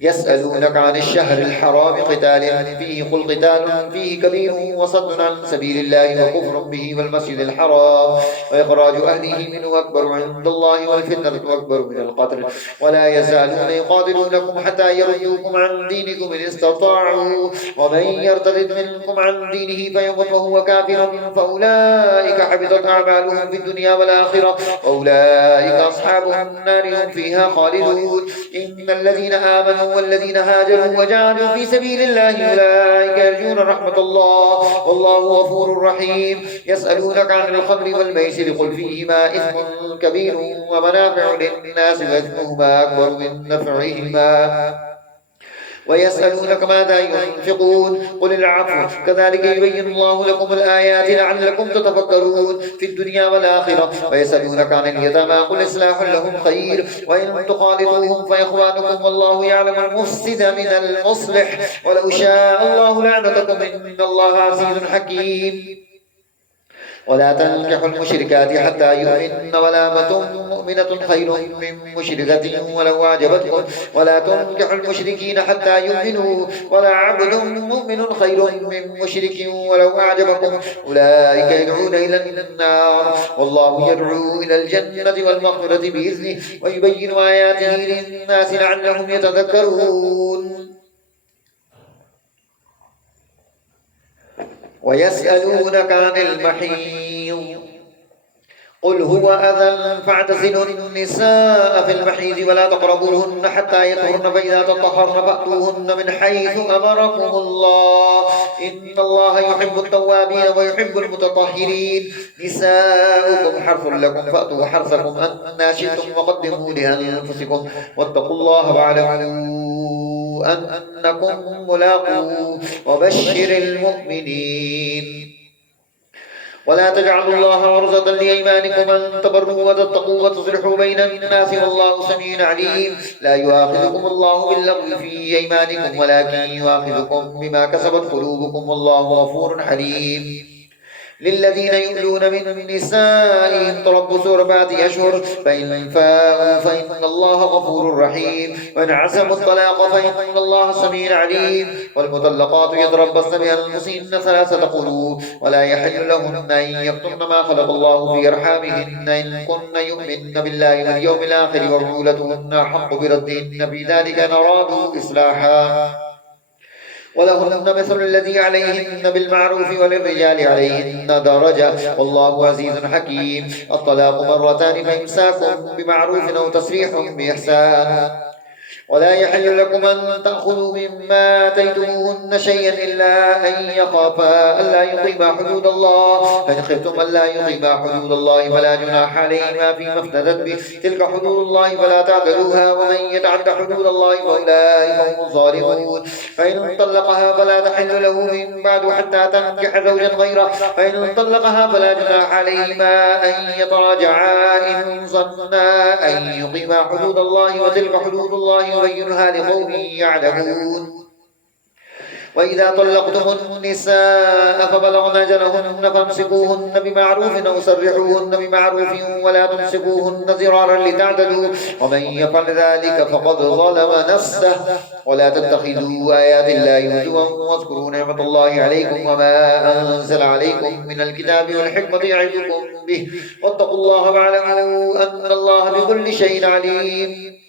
يسألونك عن الشهر الحرام قتال فيه قل قتال فيه كبير وصد عن سبيل الله وكفر به والمسجد الحرام وإخراج أهله منه أكبر عند الله والفتنة أكبر من القتل ولا يزالون يقاتلونكم حتى يردوكم عن دينكم إن استطاعوا ومن يرتد منكم عن دينه فيمت وهو كافر فأولئك حبطت أعمالهم في الدنيا والآخرة وأولئك أصحاب النار هم فيها خالدون. إن الذين آمنوا والذين هاجروا وجاهدوا في سبيل الله أولئك يرجون رحمة الله والله غفور رحيم. يسألونك عن الخمر والميسر قل فيهما إثم كبير ومنافع للناس وإثمهما أكبر من نفعهما ويسألونك ماذا ينفقون قل العفو كذلك يبين الله لكم الآيات لعلكم تتفكرون في الدنيا والآخرة. ويسألونك عن اليتامى قل إصلاح لهم خير وإن تخالطوهم فإخوانكم والله يعلم المفسد من المصلح ولو شاء الله لعنتكم إن الله عزيز حكيم. ولا تنكحوا المشركات حتى يؤمن ولامة مؤمنة خير من مشركة ولو أعجبتكم ولا تنكحوا المشركين حتى يؤمنوا ولا عبد مؤمن خير من مشرك ولو أعجبكم أولئك يدعون إلى النار والله يدعو إلى الجنة والمغفرة بإذنه ويبين آياته للناس لعلهم يتذكرون. ويسألونك عن المحيض قل هو أذى فاعتزلوا النساء في المحيض ولا تقربوهن حتى يطهرن فإذا تطهرن فأتوهن من حيث أمركم الله إن الله يحب التوابين ويحب المتطهرين. نساؤكم حرث لكم فأتوا حرثكم أن شئتم وقدموا لأنفسكم واتقوا الله واعلموا أنكم ملاقوه وبشر المؤمنين. ولا تجعلوا الله عرضة لأيمانكم أن تبروا وتتقوا وتصلحوا بين الناس والله سميع عليم. لا يؤاخذكم الله باللغو في أيمانكم ولكن يؤاخذكم بما كسبت قلوبكم والله غفور حليم. للذين يؤلون من نسائهم تربص 4 أشهر فإن فاءوا فإن الله غفور رحيم وإن عزموا الطلاق فإن الله سميع عليم. والمطلقات يتربصن بأنفسهن 3 قروء ولا يحل لهن أن يكتمن ما خلق الله في أرحامهن إن كن يؤمن بالله واليوم الآخر وبعولتهن أحق بردهن في ذلك إن أرادوا إصلاحا ولهن مثل الذي عليهن بالمعروف وللرجال عليهن درجة والله عزيز حكيم. الطلاق مرتان فإمساك بمعروف أو تسريح بإحسان. ولا يحل لكم أن تأخذوا مما آتيتموهن شيئا إلا أن يخافا ألا يقيما حدود الله، فإن خفتم ألا يقيما حدود الله فلا جناح عليهما فيما افتدت به، تلك حدود الله فلا تعتدوها، ومن يتعد حدود الله فأولئك هم الظالمون. فإن طلقها فلا تحل له من بعد حتى تنكح زوجا غيره، فإن طلقها فلا جناح عليهما أن يتراجعا إن ظنا أن يقيما حدود الله، وتلك حدود الله يبينها لقوم يعلمون. وإذا طلقتم النساء فبلغن أجلهن فامسكوهن بمعروف أو سرحوهن بمعروف ولا تمسكوهن ضرارا لتعتدوا، ومن يفعل ذلك فقد ظلم نفسه. ولا تتخذوا آيات الله هزوا واذكروا نعمة الله عليكم وما أنزل عليكم من الكتاب والحكمة يعظكم به، واتقوا الله واعلموا أن الله بكل شيء عليم.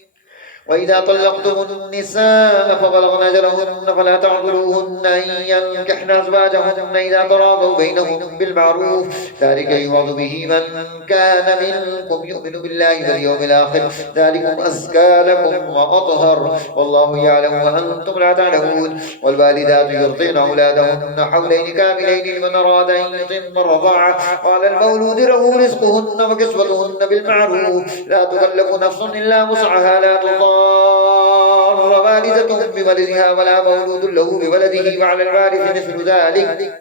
وإذا طلقتم النساء فبلغن أجلهن فلا تعذروهن أن ينكحن أزواجهن إذا تراضوا بينهم بالمعروف، ذلك يوعظ به من كان منكم يؤمن بالله واليوم الآخر، ذلكم أزكى لكم وأطهر، والله يعلم وأنتم لا تعلمون. والوالدات يرضعن أولادهن حولين كاملين لمن أراد أن يتم الرضاعة، وعلى المولود له رزقهن وكسوتهن بالمعروف، لا تكلف نفس إلا وسعها، لا تضار والدة بولدها ولا مولود له بولده، وعلى الوارث مثل ذلك،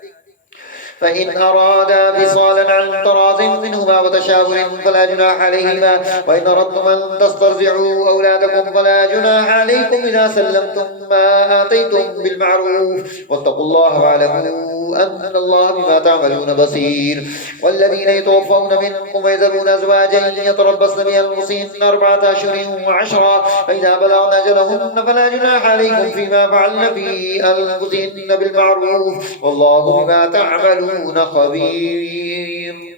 فإن أرادا فصالا عن تراض منهما وتشاور فلا جناح عليهما. وإن أردتم أن تسترضعوا أولادكم فلا جناح عليكم إذا سلمتم ما آتيتم بالمعروف، واتقوا الله واعلموا أن الله بما تعملون بصير. والذين يتوفون منكم ويذرون أزواجا يتربصن بأنفسهن 4 أشهر وعشرا، فإذا بلغن أجلهن فلا جناح عليكم فيما فعلن في أنفسهن بالمعروف، والله بما تعملون خبير.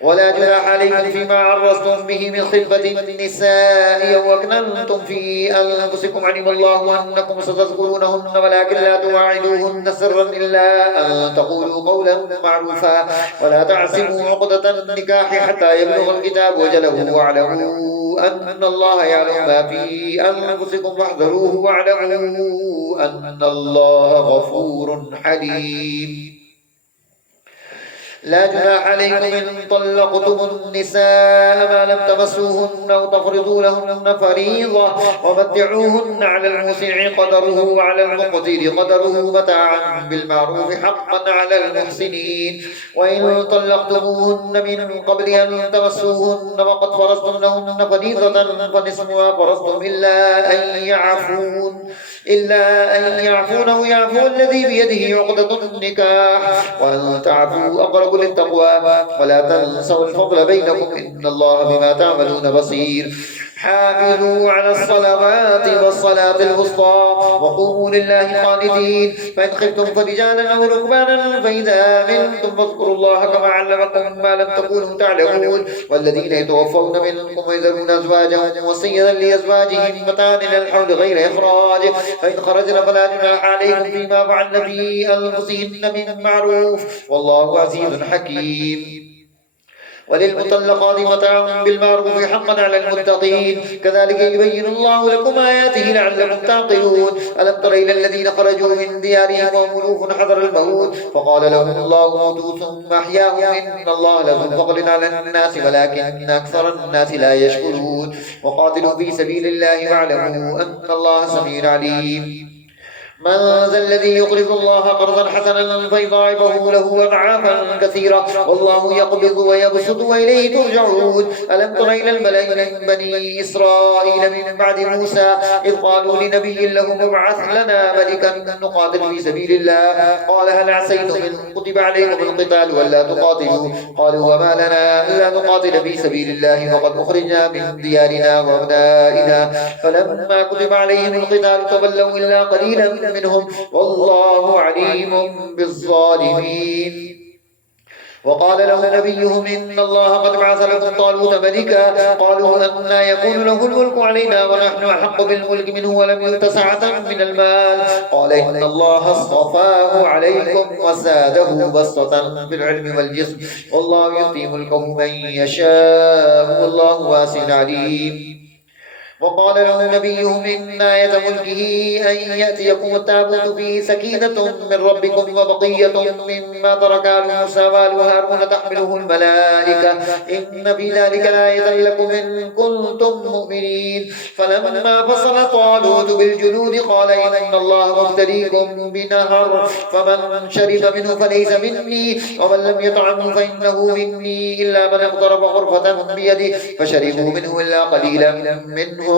ولا جناح عليكم فيما عرضتم به من خطبة النساء أو أكننتم في أنفسكم، علم الله أنكم ستذكرونهن ولكن لا تواعدوهن سرا إلا أن تقولوا قولا معروفا، ولا تعزموا عقدة النكاح حتى يبلغ الكتاب أجله، واعلموا أن الله يعلم ما في أنفسكم فاحذروه، واعلموا أن الله غفور حليم. لا جناح عليكم إن طلقتم النساء ما لم تمسوهن أو تفرضوا لهن فريضة، ومتعوهن على الموسع قدره وعلى المقتر قدره متاعا بالمعروف حقا على المحسنين. وإن طلقتموهن من قبل أن تمسوهن وقد فرضتم لهن فريضة فنصف ما فرضتم إلا أن يعفون أو يعفو الذي بيده عقدة النكاح، وأن تعفوا أقرب للتقوى، ولا تنسوا الفضل بينكم إن الله بما تعملون بصير. حافظوا على الصلوات والصلاة الوسطى وقوموا لله قانتين، فإن خفتم فرجالا أو ركبانا فإذا أمنتم فاذكروا الله كما علمكم ما لم تكونوا تعلمون. والذين يتوفون منكم ويذرون أزواجهم وصية لأزواجهم متاعا إلى الحول غير إخراج، فإن خرجن فلا جناح عليكم فيما فعلن في أنفسهن من معروف، والله عزيز حكيم. وللمطلقات متاع بالمعروف حقا على المتقين، كذلك يبين الله لكم آياته لعلكم تعقلون. ألم تر إلى الذين خرجوا من ديارهم وهم ألوف حذر الموت فقال لهم الله موتوا ثم أحياهم، إن الله لذو فضل على الناس ولكن أكثر الناس لا يشكرون. وقاتلوا في سبيل الله واعلموا أن الله سميع عليم. من ذا الذي يقرض الله قرضا حسنا فيضاعفه له أضعافا كثيرة، والله يقبض ويبسط وإليه ترجعون. ألم تر إلى الملأ من بني إسرائيل من بعد موسى إذ قالوا لنبي لهم ابعث لنا ملكا نقاتل في سبيل الله، قال هل عسيتم إن كتب عليكم القتال ولا تقاتلوا، قالوا وما لنا ألا نقاتل في سبيل الله وقد أخرجنا من ديارنا وأبنائنا، فلما كتب عليهم القتال تولوا إلا قليلا منهم، والله عليم بالظالمين. وقال له نبيهم إن الله قد بعث لكم طالوت ملكا قالوا أنى يكون له الملك علينا ونحن أحق بالملك منه ولم يؤت سعة من المال قال إن الله اصطفاه عليكم وزاده بسطة في العلم والجسم والله يؤتي ملكه من يشاء والله واسع عليم. وقال له نبيهم إن آية ملكه أن يأتيكم التابوت فيه سكينة من ربكم وبقية مما ترك آل موسى وآل هارون تحمله الملائكة إن في ذلك لآية لكم إن كنتم مؤمنين. فلما فصل طالوت بالجنود قال إن الله مبتليكم بنهر فمن شرب منه فليس مني ومن لم يطعمه فإنه مني إلا من اقترف غرفة بيده فشربوا منه إلا قليلا منهم.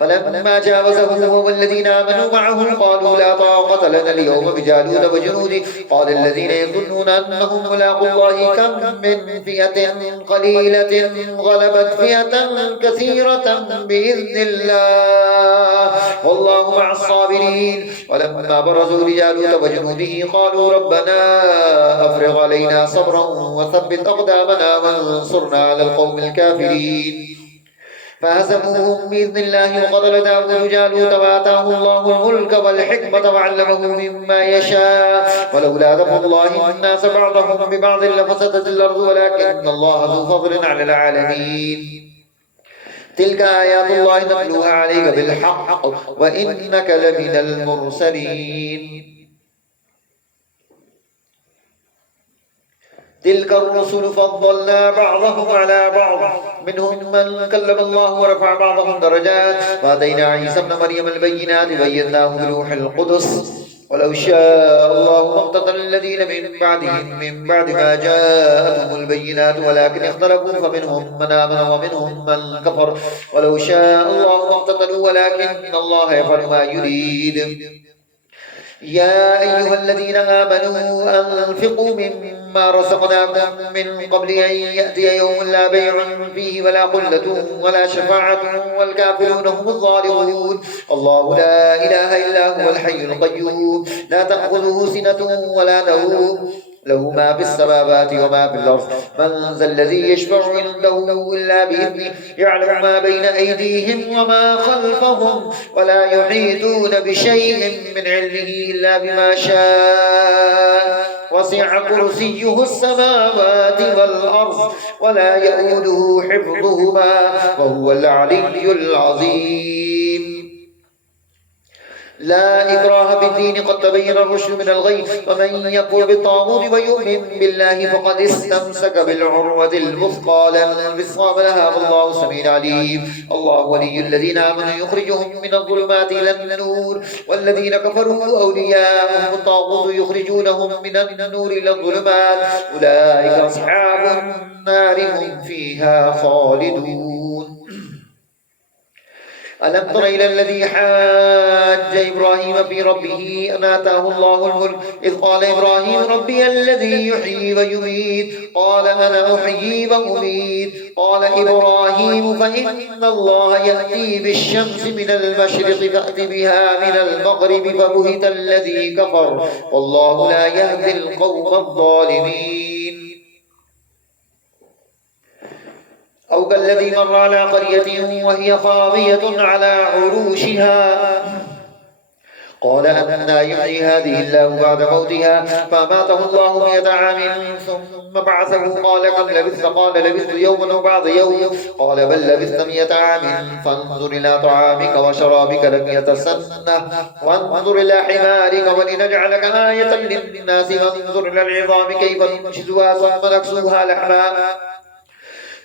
فلما جاوزه هو والذين آمنوا معه قالوا لا طاقة لنا اليوم بجالوت وجنوده قال الذين يظنون أنهم ملاقو الله كم من فئة قليلة غلبت فئة كثيرة بإذن الله والله مع الصابرين. ولما برزوا لجالوت وجنوده قالوا ربنا أفرغ علينا صبرا وثبت أقدامنا وانصرنا على القوم الكافرين. فهزموهم بإذن الله وقتل داود جالوت وآتاه الله الملك والحكمة وعلمه مما يشاء ولولا دفع الله الناس بعضهم ببعض لفسدت الأرض ولكن الله ذو فضل على العالمين. تلك آيات الله نتلوها عليك بالحق وإنك لمن المرسلين. تلك الرسل فضلنا بعضهم على بعض منهم من كلم الله ورفع بعضهم درجات وآتينا عيسى ابن مريم البينات وأيدناه بروح القدس ولو شاء الله ما اقتتل الذين من بعدهم من بعد ما جاءتهم البينات ولكن اختلفوا فمنهم من آمن ومنهم من كفر ولو شاء الله ما اقتتلوا ولكن الله يفعل ما يريد. يا أيها الذين آمنوا أنفقوا مما رزقناكم من قبل أن يأتي يوم لا بيع فيه ولا خلة ولا شفاعة والكافرون هم الظالمون. الله لا إله إلا هو الحي القيوم لا تأخذه سنة ولا نوم له ما في السماوات وما في الأرض من ذا الذي يشفع عنده إلا بإذنه يعلم ما بين أيديهم وما خلفهم ولا يحيطون بشيء من علمه إلا بما شاء وسع كرسيه السماوات والأرض ولا يؤوده حفظهما وهو العلي العظيم. لا إكراه في الدين قد تبين الرشد من الغي ومن يكفر بالطاغوت ويؤمن بالله فقد استمسك بالعروة الوثقى لا انفصام لها والله سميع عليم. الله ولي الذين آمنوا يخرجهم من الظلمات إلى النور والذين كفروا أولياءهم الطاغوت يخرجونهم من النور إلى الظلمات أولئك أصحاب النار هم فيها خالدون. ألم تر إلى الذي حاج إبراهيم في ربه أن آتاه الله الملك إذ قال إبراهيم ربي الذي يحيي ويميت قال أنا أحيي وأميت قال إبراهيم فإن الله يأتي بالشمس من المشرق فأت بها من المغرب فبهت الذي كفر والله لا يهدي القوم الظالمين. أو كالذي مر على قرية وهي خاوية على عروشها قال أنى يحيي هذه الله بعد موتها فأماته الله 100 عام ثم بعثه قال كم لبثت قال لبثت يوما أو بعض يوم قال بل لبثت 100 عام فانظر إلى طعامك وشرابك لم يتسنه وانظر إلى حمارك ولنجعلك آية للناس وانظر إلى العظام كيف ننشزها ثم نكسوها لحما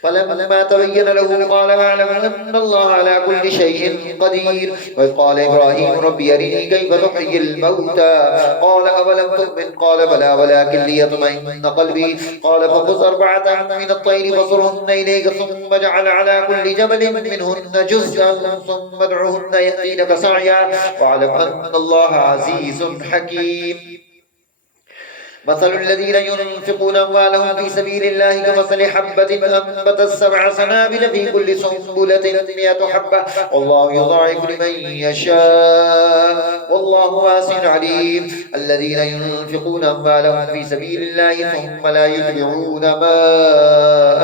فلما تبين له قال أعلم أن الله على كل شيء قدير. وإذ قال إبراهيم ربي أرني كيف تحيي الموتى قال أولم تؤمن قال بلى ولكن ليطمئن قلبي قال فخذ 4 من الطير فصرهن إليك ثم اجعل على كل جبل منهن جزءا ثم ادعهن يأتينك سعيا واعلم أن الله عزيز حكيم. مثل الذين ينفقون أموالهم في سبيل الله كمثل حبة أنبتت 7 سنابل في كل سنبلة 100 حبة والله يضاعف لمن يشاء والله واسع عليم. الذين ينفقون أموالهم في سبيل الله ثم لا يتبعون ما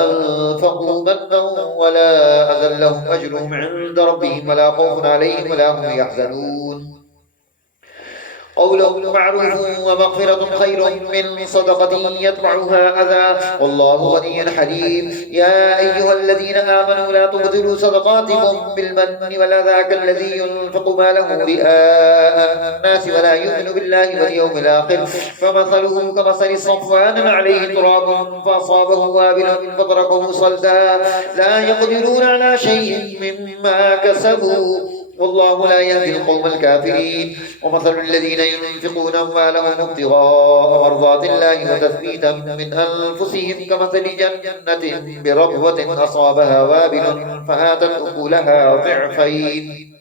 أنفقوا منا ولا أذى لهم أجرهم عند ربهم ولا خوف عليهم ولا هم يحزنون. قول معروف ومغفرة خير من صدقة يتبعها أذى والله غني حليم. يا أيها الذين آمنوا لا تبطلوا صدقاتكم بالمن والأذى كالذي ينفق ماله رئاء الناس ولا يؤمن بالله واليوم الآخر فمثله كمثل صفوان عليه تراب فأصابه وابل فتركه صلدا لا يقدرون على شيء مما كسبوا والله لا يهدي القوم الكافرين. ومثل الذين ينفقون أموالهم ابتغاء مرضات الله وتثبيتا من أنفسهم كمثل جنة بربوة أصابها وابل فآتت أكلها ضعفين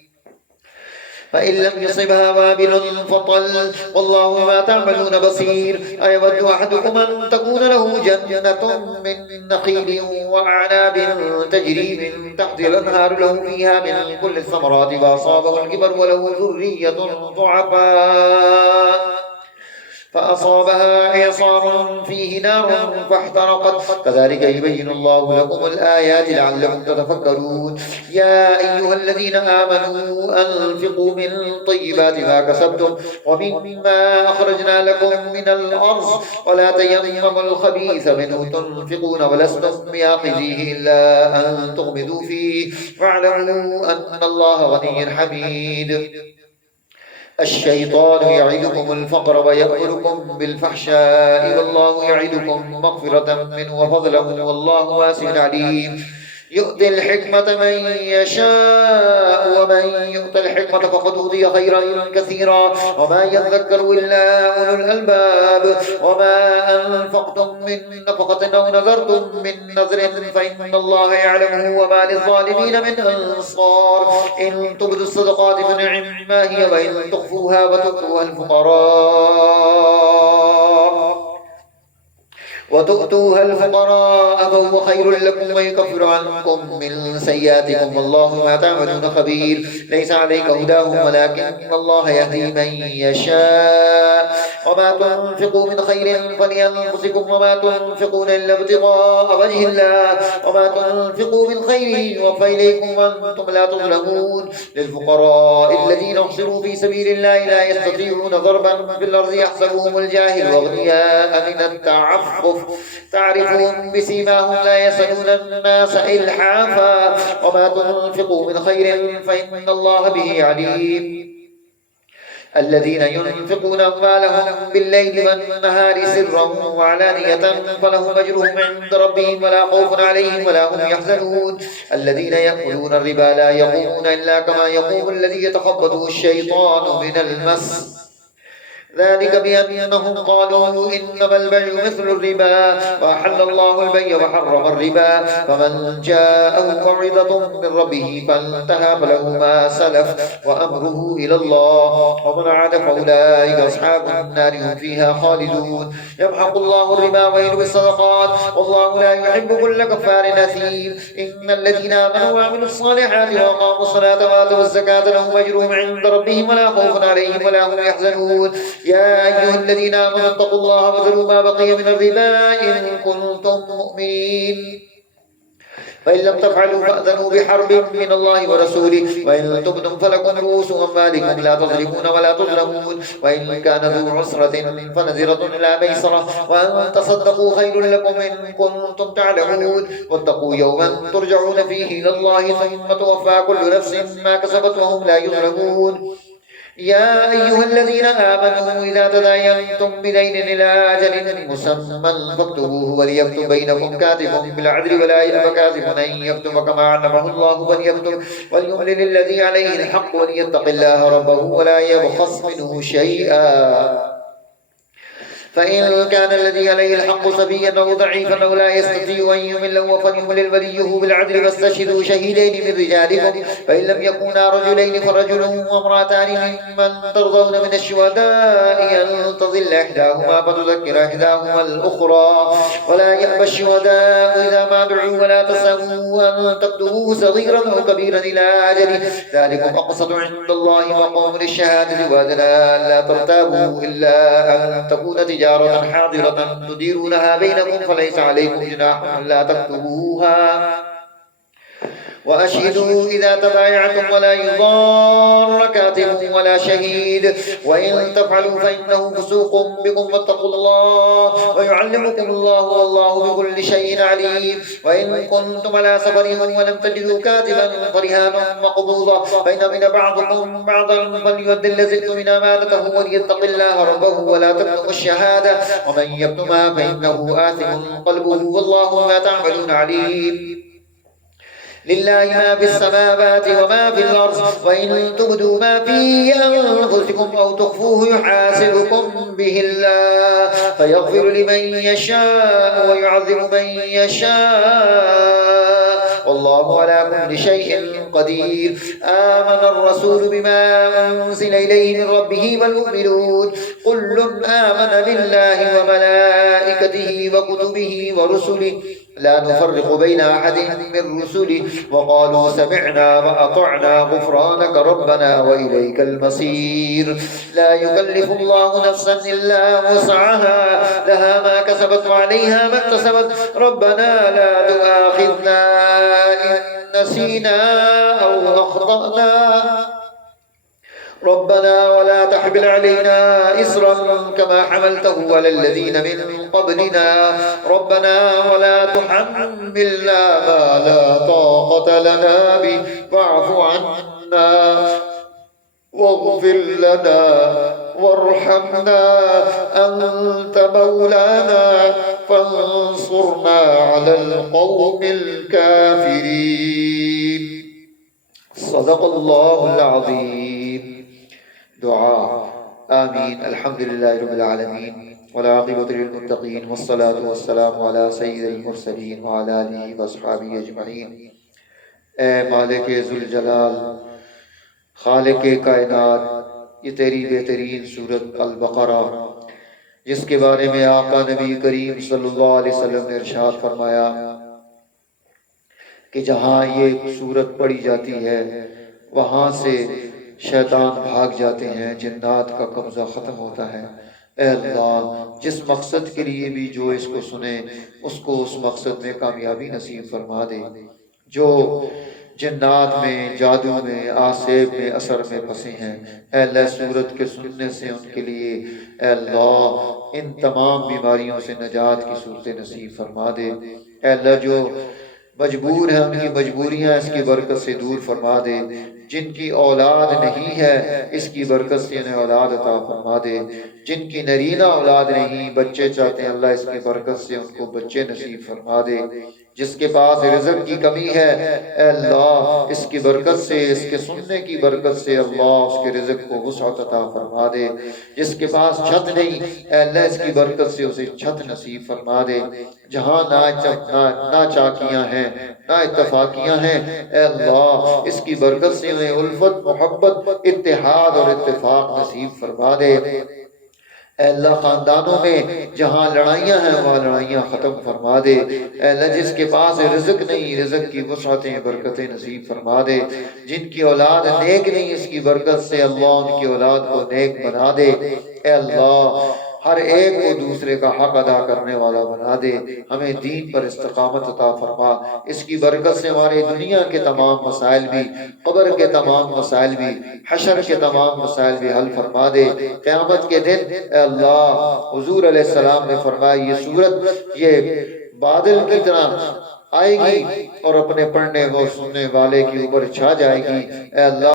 فإن لم يصبها وابل فطل والله ما تعملون بصير. أيود أحدكم أن تكون له جنة من نخيل وأعناب تجري من تحت الأنهار له فيها من كل الثمرات فأصابه الكبر وله ذرية ضعفاء فأصابها إعصار فيه نار فاحترقت كذلك يبين الله لكم الآيات لعلكم تتفكرون. يا أيها الذين آمنوا أنفقوا من طيبات ما كسبتم ومما أخرجنا لكم من الأرض ولا تيمموا الخبيث منه تنفقون ولستم بآخذيه إلا أن تغمضوا فيه واعلموا أن الله غني حميد. الشيطان يعدكم الفقر ويأمركم بالفحشاء والله يعدكم مغفرة منه وفضلا والله واسع عليم. يؤتي الحكمة من يشاء ومن يؤت الحكمة فقد أوتي خيرا كثيرا وما يذكر إلا أولو الألباب. وما أنفقتم من نفقة أو نذرتم من نذر فإن الله يعلمه وما للظالمين من أنصار. إن تبدوا الصدقات فنعم ما هي وإن تخفوها وتؤتوها الفقراء فهو خير لكم ويكفر عنكم من سيئاتكم والله ما تعملون خبير. ليس عليك هداهم ولكن الله يهدي من يشاء. وما تنفقوا من خير فلأنفسكم وما تنفقون إلا ابتغاء وجه الله وما تنفقوا من خير يوفى إليكم وأنتم لا تظلمون. للفقراء الذين احصروا في سبيل الله لا يستطيعون ضربا في الأرض يحسبهم الجاهل أغنياء من التعفف تعرفهم بسيماهم لا يسألون الناس إلحافا وما تنفقوا من خير فإن الله به عليم. الذين ينفقون أموالهم بالليل والنهار سرا وعلانية فلهم أجرهم عند ربهم ولا خوف عليهم ولا هم يحزنون. الذين يأكلون الربا لا يقومون إلا كما يقوم الذي يتخبطه الشيطان من المس ذلك بأنهم قالوا إنما البيع مثل الربا وأحل الله البيع وحرم الربا. فمن جاءه موعظة من ربه فانتهى فله ما سلف وأمره إلى الله ومن عاد فأولئك أصحاب النار هم فيها خالدون. يمحق الله الربا ويربي الصدقات والله لا يحب كل كفار أثيم. إن الذين آمنوا وعملوا الصالحات وأقاموا الصلاة وآتوا الزكاة لهم أجرهم عند ربهم ولا خوف عليهم ولا هم يحزنون. يا أيها الذين آمنوا اتقوا الله وذروا ما بقي من الربا إن كنتم مؤمنين فإن لم تفعلوا فأذنوا بحرب من الله ورسوله وإن تبتم فلكم رؤوس أموالكم لا تظلمون ولا تظلمون. وإن كان ذو عسرة فنذرة إلى ميسرة وأن تصدقوا خير لكم إن كنتم تعلمون. واتقوا يوما ترجعون فيه إلى الله ثم توفى كل نفس ما كسبت وهم لا يظلمون. يا أيها الذين آمنوا إذا تداينتم بدين إلى أجل مسمى فاكتبوه وليكتب بينكم كاتب بالعدل ولا يأب كاتب أن يكتب كما علمه الله وليكتب وليملل الذي عليه الحق وليتق الله ربه ولا يبخس منه شيئا فإن كان الذي عليه الحق صبيا أو ضعيفا أو لا يستطيع أن يمل فليملل وليه بالعدل واستشهدوا شهيدين من رجالكم فإن لم يكونا رجلين فرجل وامرأتان ممن ترضون من الشهداء أن تضل إحداهما فتذكر إحداهما الأخرى ولا يأبى الشهداء إذا ما دعوا ولا تسأموا أن تكتبوه صغيرا أو كبيرا إلى أجله ذلكم أقسط عند الله وقوم للشهادة وأدنى ألا ترتابوا إلا أن تكون تجارة حاضرة تديرونها بينكم فليس عليكم جناح لا تكتبوها وأشهدوا إذا تبايعتم ولا يضار كاتب ولا شهيد وإن تفعلوا فإنه فسوق بكم واتقوا الله ويعلمكم الله والله بكل شيء عليم وإن كنتم على سفر ولم تجدوا كاتبا فرهان مقبوضة فإن من بعضكم بعضا فليؤدي الذي اؤتمن أمانته وليتق الله ربه ولا تكتموا الشهادة ومن يكتمها فإنه آثم قلبه والله ما تعملون عليم لله ما في السماوات وما في الأرض وإن تبدوا ما في أنفسكم أو تخفوه يحاسبكم به الله فيغفر لمن يشاء ويعذب من يشاء والله على كل شيء قدير آمن الرسول بما أنزل إليه من ربه والمؤمنون كل آمن بالله وملائكته وكتبه ورسله لا نفرق بين أحد من رسله وقالوا سمعنا وأطعنا غفرانك ربنا وإليك المصير لا يكلف الله نفسا إلا وسعها لها ما كسبت وعليها ما اكتسبت ربنا لا تؤاخذنا إن نسينا أو أخطأنا ربنا ولا تحمل علينا إصرا كما حملته على الذين من قبلنا ربنا ولا تحملنا ما لا طاقة لنا به واعف عنا واغفر لنا وارحمنا أنت مولانا فانصرنا على القوم الكافرين صدق الله العظيم دعاء آمين الحمد لله رب العالمين والعاقبة للمتقين والصلاة والسلام على سيد المرسلين وعلى آله وصحبه أجمعين اے مالک ذوالجلال خالق کائنات یہ تیری بہترین سورت البقرہ جس کے بارے میں آقا نبی کریم صلی اللہ علیہ وسلم نے ارشاد فرمایا کہ جہاں یہ سورت پڑھی جاتی ہے وہاں سے شیطان بھاگ جاتے ہیں جنات کا قبضہ ختم ہوتا ہے اے اللہ جس مقصد کے لیے بھی جو اس کو سنے اس کو اس مقصد میں کامیابی نصیب فرما دے جو جنات میں جادو میں آسیب میں اثر میں پھنسے ہیں اے اللہ سورت کے سننے سے ان کے لیے اے اللہ ان تمام بیماریوں سے نجات کی صورت نصیب فرما دے اے اللہ جو مجبور ہیں ان کی مجبوریاں اس کی برکت سے دور فرما دے جن کی اولاد نہیں ہے اس کی برکت سے انہیں اولاد عطا فرما دے جن کی نرینہ اولاد نہیں بچے چاہتے ہیں اللہ اس کی برکت سے ان کو بچے نصیب فرما دے جس کے پاس رزق کی کمی ہے اے اللہ اس کی برکت سے اس کے سننے کی برکت سے اللہ اس کے رزق کو وسعت عطا فرما دے جس کے پاس چھت نہیں اے اللہ اس کی برکت سے اسے چھت نصیب فرما دے جہاں نہ چاکیاں ہیں نہ اتفاقیاں ہیں اے اللہ اس کی برکت سے انہیں الفت محبت اتحاد اور اتفاق نصیب فرما دے اے اللہ خاندانوں میں جہاں لڑائیاں ہیں وہاں لڑائیاں ختم فرما دے اے اللہ جس کے پاس رزق نہیں رزق کی وسعتیں برکتیں نصیب فرما دے جن کی اولاد نیک نہیں اس کی برکت سے اللہ ان کی اولاد کو نیک بنا دے اے اللہ ہر ایک کو دوسرے کا حق ادا کرنے والا بنا دے ہمیں دین پر استقامت عطا فرما اس کی برکت سے ہمارے دنیا کے تمام مسائل بھی قبر کے تمام مسائل بھی حشر کے تمام مسائل بھی حل فرما دے قیامت کے دن اے اللہ حضور علیہ السلام نے فرمایا یہ سورت یہ بادل کی طرح آئے گی اور اپنے پڑھنے اور سننے والے کے اوپر چھا جائے گی اے اللہ